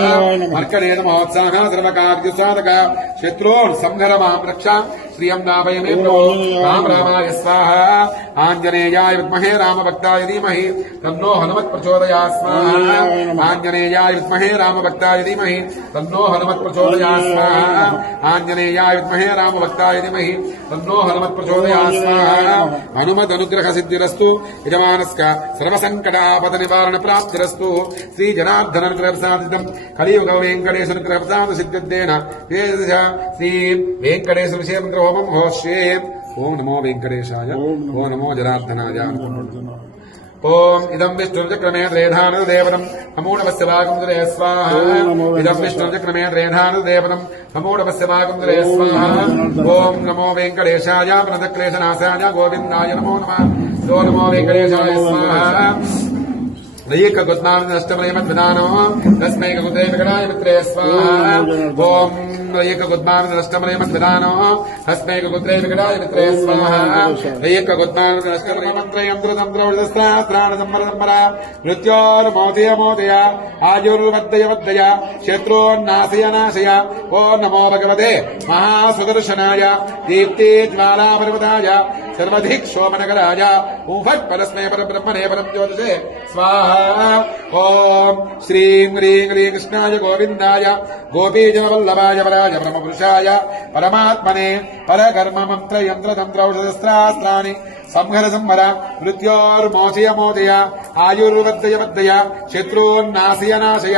मर्कडेन महोत्साह सर्वकार्यसाधक शत्रून् संगरमां रक्षान्द्रियं दापय मे प्रभो राम रामाय स्वाहा आंजनेयाय विद्महे रामभक्ताय धीमहि तन्नो हनुमत् प्रचोदयात् स्वाहा आंजनेयाय विद्महे रामभक्ताय धीमहि तन्नो हनुमत् प्रचोदयात् स्वाहा आंजनेयाय विद्महे रामभक्ताय धीमहि तन्नो हनुमत् प्रचोदयात् स्वाहा हनुमद् अनुग्रह सिद्धिरस्तु यजमानस्य सर्वसंकटापद निवारण प्राप्तिरस्तु श्री जनार्दन अनुग्रह प्रसादितम् कलियुग वेंकटेश अनुग्रह प्रसाद सिद्धिर्देन श्री वेंकटेश विषय मंत्र होमम् होष्ये ओम नमो वेंकटेशाय ओम नमो जनार्दनाय ओम इदं विष्णुचक्रमे त्रेधानदेवनं हमूढवस्य भागमुदरे स्वाहा इदं विष्णुचक्रमे त्रेधानदेवनं हमूढवस्य भागमुदरे स्वाहा ओम नमो वेंकटेशाय प्रणतक्लेशनाशाय गोविन्दाय नमो नमः नमो वेंकटेशाय स्वाहा नष्टमयमद्विधानो तस्मै कुते विकटाय मित्रे स्वाहा ओम नष्टमयमद्विधानो तस्मै कुत्रे विकटाय मित्रे स्वाहा नष्टमयमन्त्रयन्त्रतन्त्रौषधस्त्राणसंवरसंवर मृत्योर्मोदय मोदय आयुर्वर्धय वर्धय शत्रून्नाशय नाशय ओम नमो भगवते महासुदर्शनाय दीप्ति ज्वालापरिमृताय सर्वधिक शोभनकराय ॐ फट् परस्मै परब्रह्मणे परं ज्योतिषे स्वाहा ॐ श्रीं ह्रीं क्लीं कृष्णाय गोविन्दाय गोपीजनवल्लभाय वराय ब्रह्मपुरुषाय परमात्मने परकर्म मंत्र यंत्र तंत्र औषधस्त्रास्त्राणि संहर संहर मृत्योर्मोचय मोचय आयुर्वर्धय वर्धय शत्रून्नाशय नाशय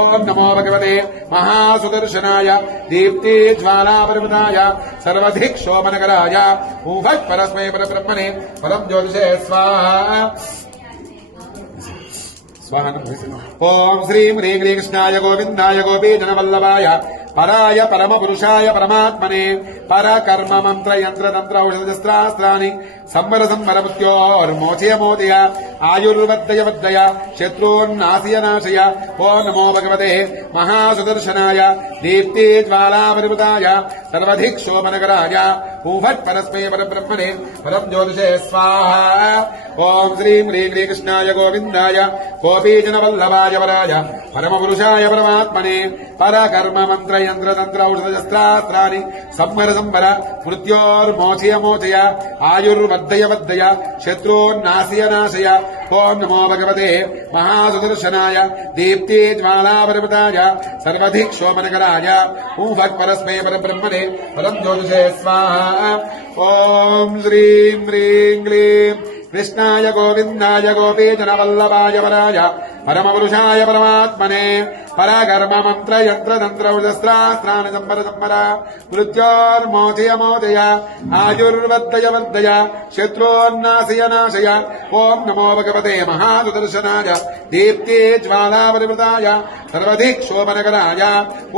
ओम नमो भगवते महासुदर्शनाय दीप्ति ज्वालापर्वताय सर्वधिक शोभनकराय ॐ फट् परस्मै परब्रह्मणे परं ज्योतिषे स्वाहा ओम श्रीं ह्रीं क्लीं कृष्णाय गोविन्दाय गोपीजनवल्लभाय पराय परमपुरुषाय परमात्मने परकर्म मंत्र यंत्र तंत्र औषधस्त्रास्त्राणि संवर संवर मृत्योर्मोचय मोचय आयुर्वर्धय वर्धय शत्रून्नाशय नाशय ओम नमो भगवते महासुदर्शनाय दीप्ति ज्वालापर्वताय सर्वधिक शोभनकराय ॐ फट् परस्मै परब्रह्मणे परं ज्योतिषे स्वाहा ओम श्रीं ह्रीं क्लीं कृष्णाय गोविन्दाय गोपीजनवल्लभाय वराय परमपुरुषाय परमात्मने परकर्म मंत्र यंत्र तंत्र औषधस्त्रास्त्राणि संवर संवर मृत्योर्मोचय मोचय आयुर्वर्धय वर्धय शत्रून्नाशय नाशय ओम नमो भगवते महासुदर्शनाय दीप्ति ज्वालापर्वताय सर्वधिक शोभनकराय ॐ फट् परस्मै परब्रह्मणे परं ज्योतिषे स्वाहा ओम श्रीं ह्रीं क्लीं कृष्णाय गोविन्दाय गोपीजनवल्लभाय वराय परमपुरुषाय परमात्मने परकर्म मंत्र यंत्र तंत्र औषधस्त्रास्त्राणि संवर संवर मृत्योर्मोचय मोचय आयुर्वर्धय वर्धय शत्रून्नाशय नाशय ओम नमो भगवते महासुदर्शनाय दीप्ति ज्वालापर्वताय सर्वधिक शोभनकराय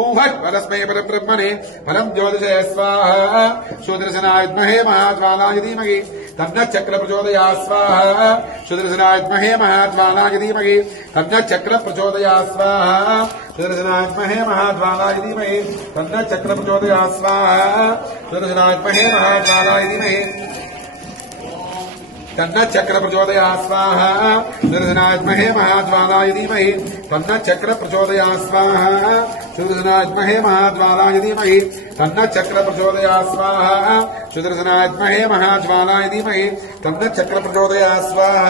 ॐ फट् परस्मै परब्रह्मणे परं ज्योतिषे स्वाहा सुदर्शनाय विद्महे महाज्वालाय धीमहि तन्नः चक्र प्रचोदयात् स्वाहा सुदर्शनाय विद्महे महाज्वालाय धीमहि तन्नः चक्र प्रचोदयात् स्वाहा सुदर्शनाय विद्महे महाज्वालाय धीमहि तन्नः चक्र प्रचोदयात् स्वाहा सुदर्शनाय विद्महे महाज्वालाय धीमहि तन्नः चक्र प्रचोदयात् स्वाहा सुदर्शनाय विद्महे महाज्वालाय धीमहि तन्नः चक्र प्रचोदयात् स्वाहा सुदर्शनाय विद्महे महाज्वालाय धीमहि तन्नः चक्र प्रचोदयात् स्वाहा सुदर्शनाय विद्महे महाज्वालाय धीमहि तन्नः चक्र प्रचोदयात् स्वाहा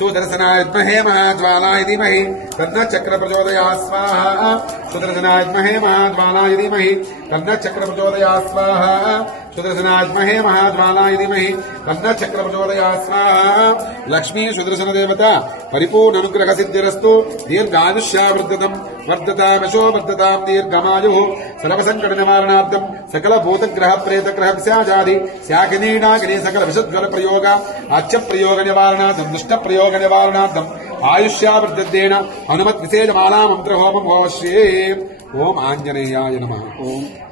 सुदर्शनाय विद्महे महाज्वालाय धीमहि तन्नः चक्र प्रचोदयात् स्वाहा सुदर्शनाय विद्महे महाज्वालाय धीमहि तन्नः चक्र प्रचोदयात् स्वाहा सुदर्शनाय विद्महे महाज्वालाय धीमहि तन्नः चक्र प्रचोदयात् स्वाहा लक्ष्मी सुदर्शन देवता परिपूर्ण अनुग्रह सिद्धिरस्तु दीर्घायुष्यावर्धतम् वर्धतामशो वर्धतां दीर्घमायुः सर्वसंकट निवारणार्थं सकल भूतग्रह प्रेतग्रह पिशाचादि स्याकिनी नागिनी सकल विषज्वल प्रयोग अच्छ प्रयोग निवारणार्थं दुष्ट प्रयोग निवारणार्थं आयुष्यावर्धतेन हनुमत् विशेषमाला मंत्र होमं होमश्री ओम आंजनेयाय नमः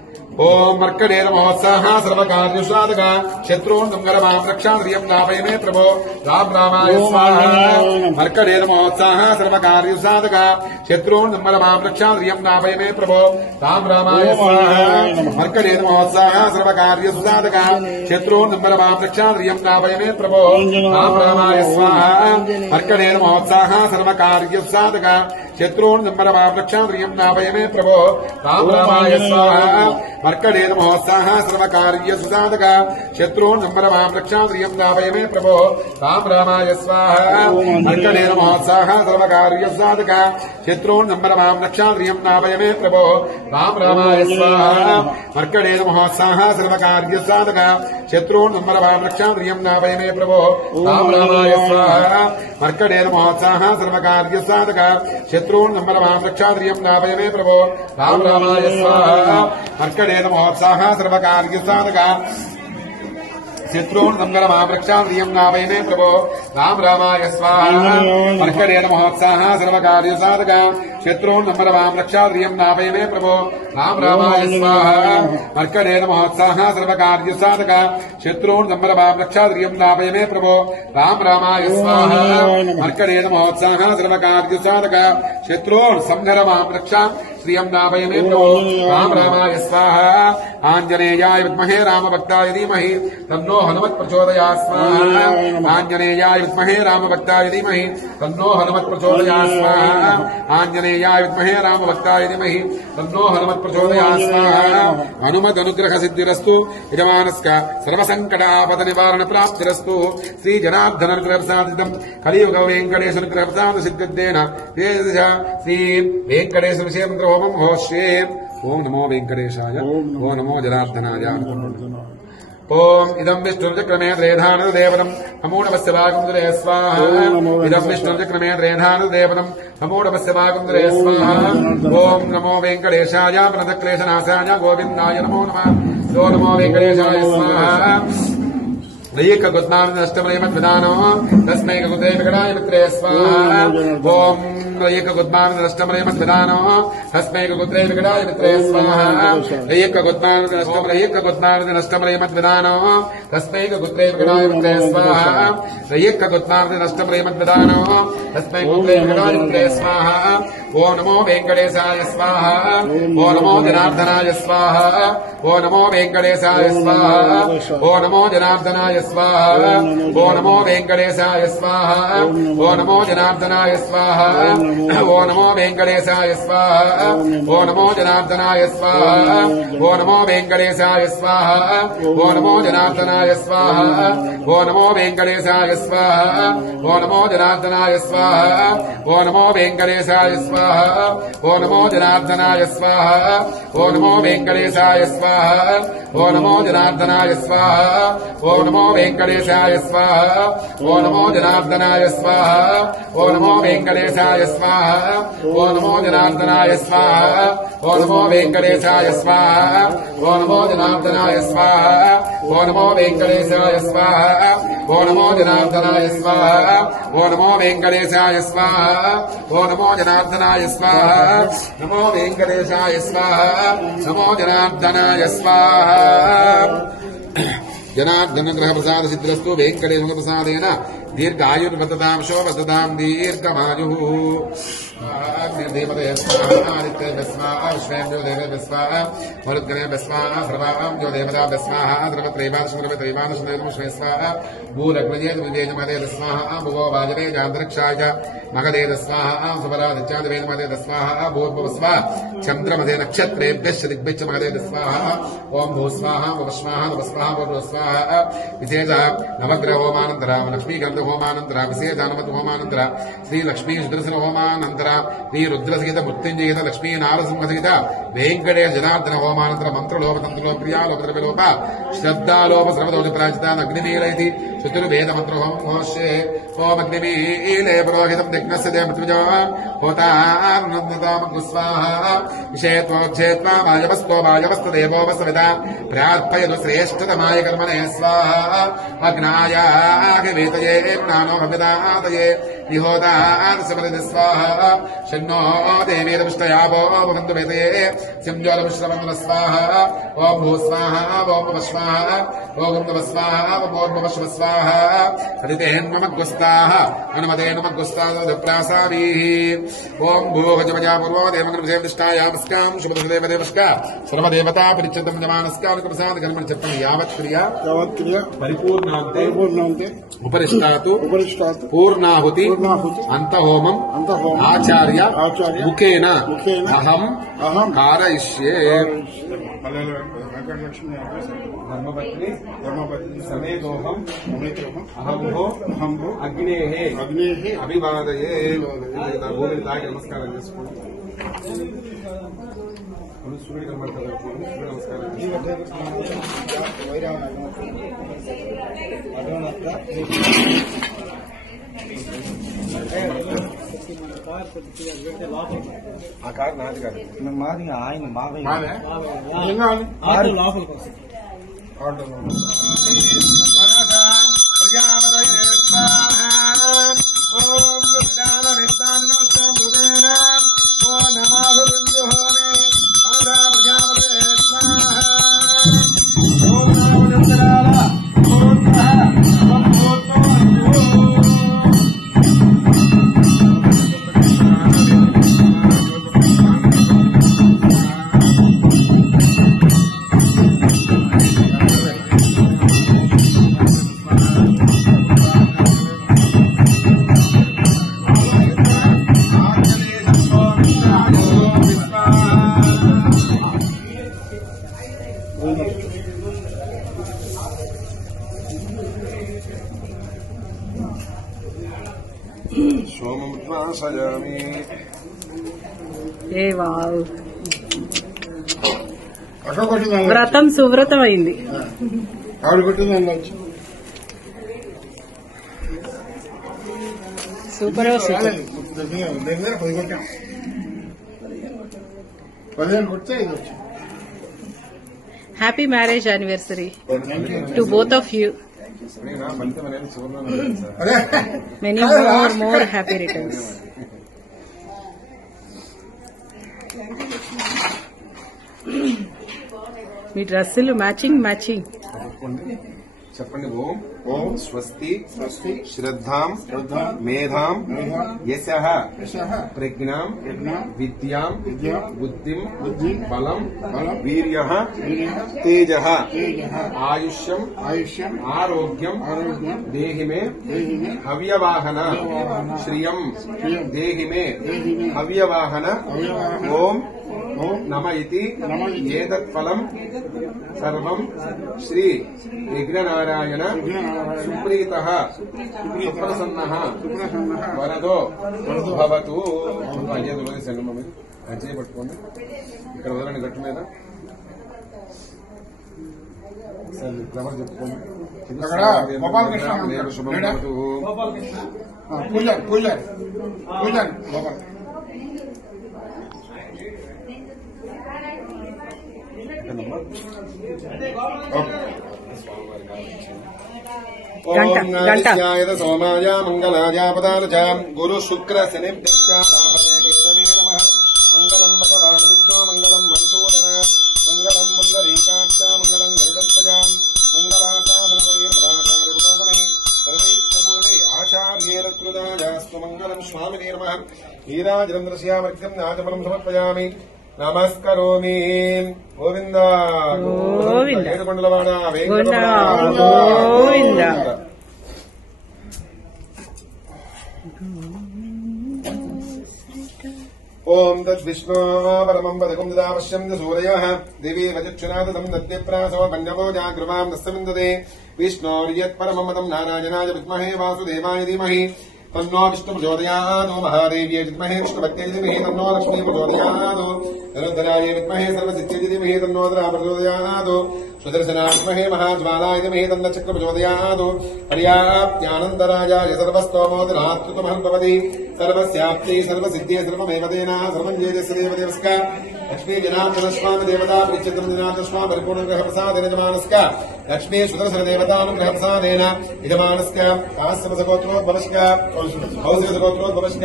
ओम मर्कडेर महोत्साह सर्वकार्यसाधक शत्रून् संगरमां रक्षान्द्रियं दापय मे प्रभो राम रामाय स्वाहा मर्कडेर महोत्साह सर्वकार्यसाधक शत्रून् संगरमां रक्षान्द्रियं दापय मे प्रभो राम रामाय स्वाहा मर्कडेर महोत्साह सर्वकार्यसाधक शत्रून् संगरमां रक्षान्द्रियं दापय मे प्रभो राम रामाय स्वाहा मर्कडेर महोत्साह सर्वकार्यसाधक शत्रून् संगरमां रक्षान्द्रियं दापय मे प्रभो राम रामाय स्वाहा मर्कडेर महोत्साह सर्वकार्यसाधक शत्रून् संवरमां रक्षान्द्रियं दापय मे प्रभो राम रामाय स्वाहा मर्कडेर महोत्साह सर्वकार्यसाधक शत्रून् संवरमां रक्षान्द्रियं दापय मे प्रभो राम रामाय स्वाहा मर्कडेर महोत्साह सर्वकार्यसाधक शत्रून् संवरमां रक्षान्द्रियं दापय मे प्रभो राम रामाय स्वाहा मर्कडेर महोत्साह सर्वकार्यसाधक शत्रून् संवरमां रक्षान्द्रियं दापय मे प्रभो राम रामाय स्वाहा मर्कडेर महोत्साह सर्वकार्यसाधक शत्रून् संगरमां रक्षान्द्रियं दापय मे प्रभो राम रामाय स्वाहा मर्कडेर महोत्साह सर्वकार्यसाधक शत्रून् संगरमां रक्षान्द्रियं दापय मे प्रभो राम रामाय स्वाहा मर्कडेर महोत्साह सर्वकार्यसाधक शत्रून् संगरमां रक्षान्द्रियं दापय मे प्रभो राम रामाय स्वाहा मर्कडेर महोत्साह सर्वकार्यसाधक शत्रून् संगरमां रक्षान्द्रियं दापय मे प्रभो राम रामाय स्वाहा आंजनेयाय विद्महे रामभक्ताय धीमहि तन्नो हनुमत् प्रचोदयात् स्वाहा आंजनेयाय विद्महे रामभक्ताय धीमहि तन्नो हनुमत् प्रचोदयात् स्वाहा आञ्जनेयाय विद्महे रामभक्ताय धीमहि तन्नो हनुमत् प्रचोदयात् स्वाहा हनुमत् अनुग्रह सिद्धिरस्तु यजमानस्य सर्वसङ्कटापद निवारण प्राप्तिरस्तु श्री जनार्दन अनुग्रह प्रसादितं कलियुग वेङ्कटेश अनुग्रह प्रसाद सिद्धिद्देन श्री वेङ्कटेश विषय मंत्र होमं होष्ये ओम नमो वेङ्कटेशाय ओम नमो जनार्दनाय ओम इदं विष्णुचक्रमे त्रेधानदेवनं नमोऽवस्य भागुन्दरे स्वाहा इदं विष्णुचक्रमे त्रेधानदेवनं नमोऽवस्य भागुन्दरे स्वाहा ओम नमो वेङ्कटेशाय प्रणतक्लेशनाशाय गोविन्दाय नमो नमः यो नमो वेङ्कटेशाय स्वाहा एक गुद्मानष्टमयमद्विदानो तस्मै गुद्रे विकटाय मित्रे स्वाहा ओम एक गुद्मानष्टमयमद्विदानो तस्मै गुद्रे विकटाय मित्रे स्वाहा एक गुद्मानष्टमयमद्विदानो तस्मै गुद्रे विकटाय मित्रे स्वाहा एक गुद्मानष्टमयमद्विदानो तस्मै गुद्रे विकटाय मित्रे स्वाहा ओम नमो वेङ्कटेशाय स्वाहा ओम नमो जनार्दनाय स्वाहा ओम नमो वेङ्कटेशाय स्वाहा ओम नमो जनार्दनाय स्वाहा ओम नमो वेङ्कटेशाय स्वाहा ओम नमो जनार्दनाय स्वाहा ओम नमो वेङ्कटेशाय स्वाहा ओम नमो जनार्दनाय स्वाहा ओम नमो वेङ्कटेशाय स्वाहा ओम नमो जनार्दनाय स्वाहा ओम नमो वेङ्कटेशाय स्वाहा ओम नमो जनार्दनाय स्वाहा ओम नमो वेङ्कटेशाय स्वाहा ओम नमो जनार्दनाय स्वाहा ओम नमो वेङ्कटेशाय स्वाहा ओम नमो जनार्दनाय स्वाहा ओम नमो वेङ्कटेशाय स्वाहा ओम नमो जनार्दनाय स्वाहा ओम नमो वेङ्कटेशाय स्वाहा ओम नमो जनार्दनाय स्वाहा ओम नमो वेङ्कटेशाय स्वाहा ओम नमो जनार्दनाय स्वाहा ओम नमो वेङ्कटेशाय स्वाहा ओम नमो जनार्दनाय स्वाहा ओम नमो वेङ्कटेशाय स्वाहा ओम नमो जनार्दनाय स्वाहा नमो वेङ्कटेशाय स्वाहा नमो जनार्दनाय स्वाहा जनार्दन ग्रह प्रसाद सिद्धिरस्तु वेङ्कटेश प्रसादेन दीर्घायुर्वदतां शोभदतां दीर्घमायुः देवते स्वाहा स्वाहा विश्वेन्द्रो देवे स्वाहा मरुद्गणे स्वाहा सर्वां जो देवता स्वाहा द्रवत्रैवादशे स्वाहा भूलग्नजे विवेजमदे स्वाहा भुवो वाजवे जान्तरिक्षाय मगधेद स्वाहा सुपरादित्यादिवेदमदे स्वाहा भूर्भुव स्वाहा चन्द्रमदे नक्षत्रेभ्यश्च दिग्भ्यश्च मगधेद स्वाहा ओम भू स्वाहा भुव स्वाहा नव स्वाहा भूर्भुव स्वाहा विशेष नवग्रह होमानंतर लक्ष्मीगंध होमानंतर विशेष हनुमत होमानंतर श्री लक्ष्मी सुदर्शन होमानंतर श्री रुद्रसहित मृत्युंजयित लक्ष्मी नारसिंहसहित वेंकटेश जनार्दन होमानंतर मंत्रलोप तंत्रलोप क्रियालोप द्रव्यलोप श्रद्धालोप सर्वदोष पराजिता अग्निमील इति चतुर्वेद मंत्र होमोष्ये ओम अग्निमीले पुरोहितं दिग्नस्य देवमृत्युजा होतार्नन्दतामग् स्वाहा विषयत्वोक्षेत्वा वायवस्तो वायवस्तो देवोपसविता प्रार्थयतु श्रेष्ठतमाय कर्मणे स्वाहा अग्नायाभिवेतये नानो भवितातये निहोतार्समृति स्वाहा शन्नो देवेदपुष्टयावो भवन्तु वेदये सिंज्वलपुष्टमङ्गल स्वाहा ओम भू स्वाहा ओम नमः स्वाहा ओम नमः स्वाहा ओम नमः स्वाहा हरितेन्मग्गुस्ताहा हनुमतेन्मग्गुस्तादप्रासाभिः ओम भूभजमजा पूर्वो देवङ्गलविषयविष्टायामस्कां शुभदेवदेवस्का सर्वदेवता परिचितं जमानस्कानुकप्रसाद कर्मचित्तं यावत् क्रिया परिपूर्णान्ते उपरिष्टातु पूर्णाहुति अंतहोमं आचार्य मुखेन अहं कारयिष्ये धर्मपत्नी समेतोहम अहं भो अग्नेः अभिवादये नमस्कारं చేసుకోండి సూర్యుడి కనబడతాడు నమస్కారం ఆ కారు నాది కాదు మాది ఆయన బాబాయ్ లోపలికి వస్తుంది సోమముద్రాసయామి. ఏ వావ్, వ్రతం సువ్రతం అయింది. ఆవిడ కొట్టింది సూపర్ సూపర్. దగ్గర 10 కొట్టాం. 15 కొడితే ఇది వచ్చి. Happy marriage anniversary to both of you. Many more happy returns. మీ డ్రెస్సులు మ్యాచింగ్. చెప్పండి. ఓం స్వస్తి శ్రద్ధాం మేధాం యశః ప్రజ్ఞాం విద్యాం బుద్ధిం బలం వీర్యః తేజః ఆయుష్యం ఆరోగ్యం దేహి మే హవ్యవాహన శ్రియం దేహి మే హవ్యవాహన. ఓం నమ ఇతి ఏతత్ఫలం సర్వం శ్రీ విఘ్ననారాయణ సుప్రీతః సుప్రసన్నః వరదో భవతు. అజయ్ పట్టుకోండి. ఇక్కడ వదలండి గట్టు మీద. చెప్పుకోండి. శుభం భవతు. ఓం నారాయణ సోమాయ మంగళాయ పదార్థ గురు శుక్ర శని మంగళం భగవాన్ విష్ణు మంగళం మధుసూదన మంగళం పుండరీకాక్ష మంగళం గరుడధ్వజ మంగళాచార్య సర్వైశ్వూరి ఆచార్యేరత్రుదాయాస్తు మంగళం స్వామినే నమః. నీరాజరంధ్రశ్యామర్ఘ్యం నాచఫలం సమర్పయామి. నమస్కరోమి. గోవింద ఏడుకొండలవాడ గోవింద. ఓం తద్విష్ణో పరమం పదకం దావశ్యం సూరయః దివి వచక్షునాదం దద్యప్రాసవ పన్నవో జాగృవాం దస్సమిందదే. విష్ణోర్యత్పరమమదం నారాయణాయ విద్మహే వాసుదేవాయ ధీమహి తన్నో విష్ణు ప్రచోదయాత్. మహాదేవ్యై విద్మహే విష్ణుపత్యై ధీమహి తన్నో లక్ష్మీ ప్రచోదయాత్. ధనుర్ధరాయ విద్మహే సర్వసిద్ధ్యై ధీమహి తన్నో ధరా ప్రచోదయాత్. సుదర్శనాయ విద్మహే మహాజ్వాలాయ ధీమహి తన్న చక్ర ప్రచోదయాత్. పర్యాప్త్యానందరాజాయ సర్వస్తోమోదరాత్మకమహం భవతి. సర్వస్యాప్త్యై సర్వసిద్ధ్యై సర్వమేవ తేన సర్వం జయజస్య దేవదేవస్క. లక్ష్మీ జనార్దన స్వామి దేవతా ప్రీత్యర్థం జనార్దన స్వామి పరిపూర్ణగ్రహ ప్రసాదేన యజమానస్క. లక్ష్మీ సుదర్శన దేవతానుగ్రహ ప్రసాదేన యజమానస్క. కాశ్యపసగోత్రోద్భవస్క ఔషధగోత్రోద్భవస్క.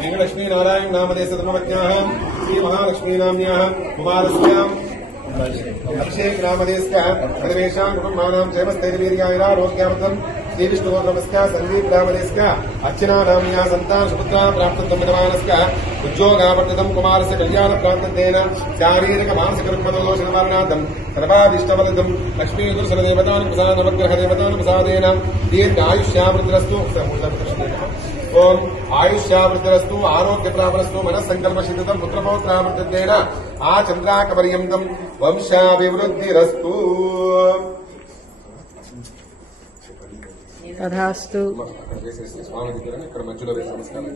వెంకటలక్ష్మీ నారాయణ నామదేశ ధర్మజ్ఞాః శ్రీ మహాలక్ష్మీనామ్యాః కుమారస్యాం అభిషేక్ నామదేశ సర్వేషాం కుటుంబానాం క్షేమస్థైర్యవీర్యాయురారోగ్యార్థం శ్రీ విష్ణుగోత్రమస్క సందీప్ నామదేశ అర్చనా నామ్యా సంతాన సుపుత్ర ప్రాప్తం యజమానస్క. ఉద్యోగావర్తనం కుమారస్య కళ్యాణ ప్రాప్తేన శారీరక మానసిక రుగ్మదోష నివారణార్థం సర్వాదిష్టవలదం లక్ష్మీ దుర్శన దేవతాను ప్రసాద నవగ్రహ దేవతాను ప్రసాదేన దీర్ఘాయుష్యావృద్ధిరస్తు. ఓం ఆయుష్యావృద్ధిరస్తు ఆరోగ్యప్రాప్తిరస్తు మనస్సంకల్పసిద్ధితం పుత్రపౌత్రావృద్ధేన ఆ చంద్రాకపర్యంతం వంశాభివృద్ధిరస్తు. తథాస్తు. స్వామి దగ్గర ఇక్కడ మధ్యలో వేసి నమస్కారం.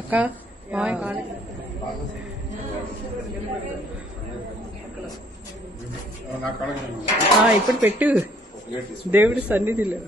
అక్క మామయ్య కాలే. ఇప్పుడు పెట్టు దేవుడి సన్నిధిలో.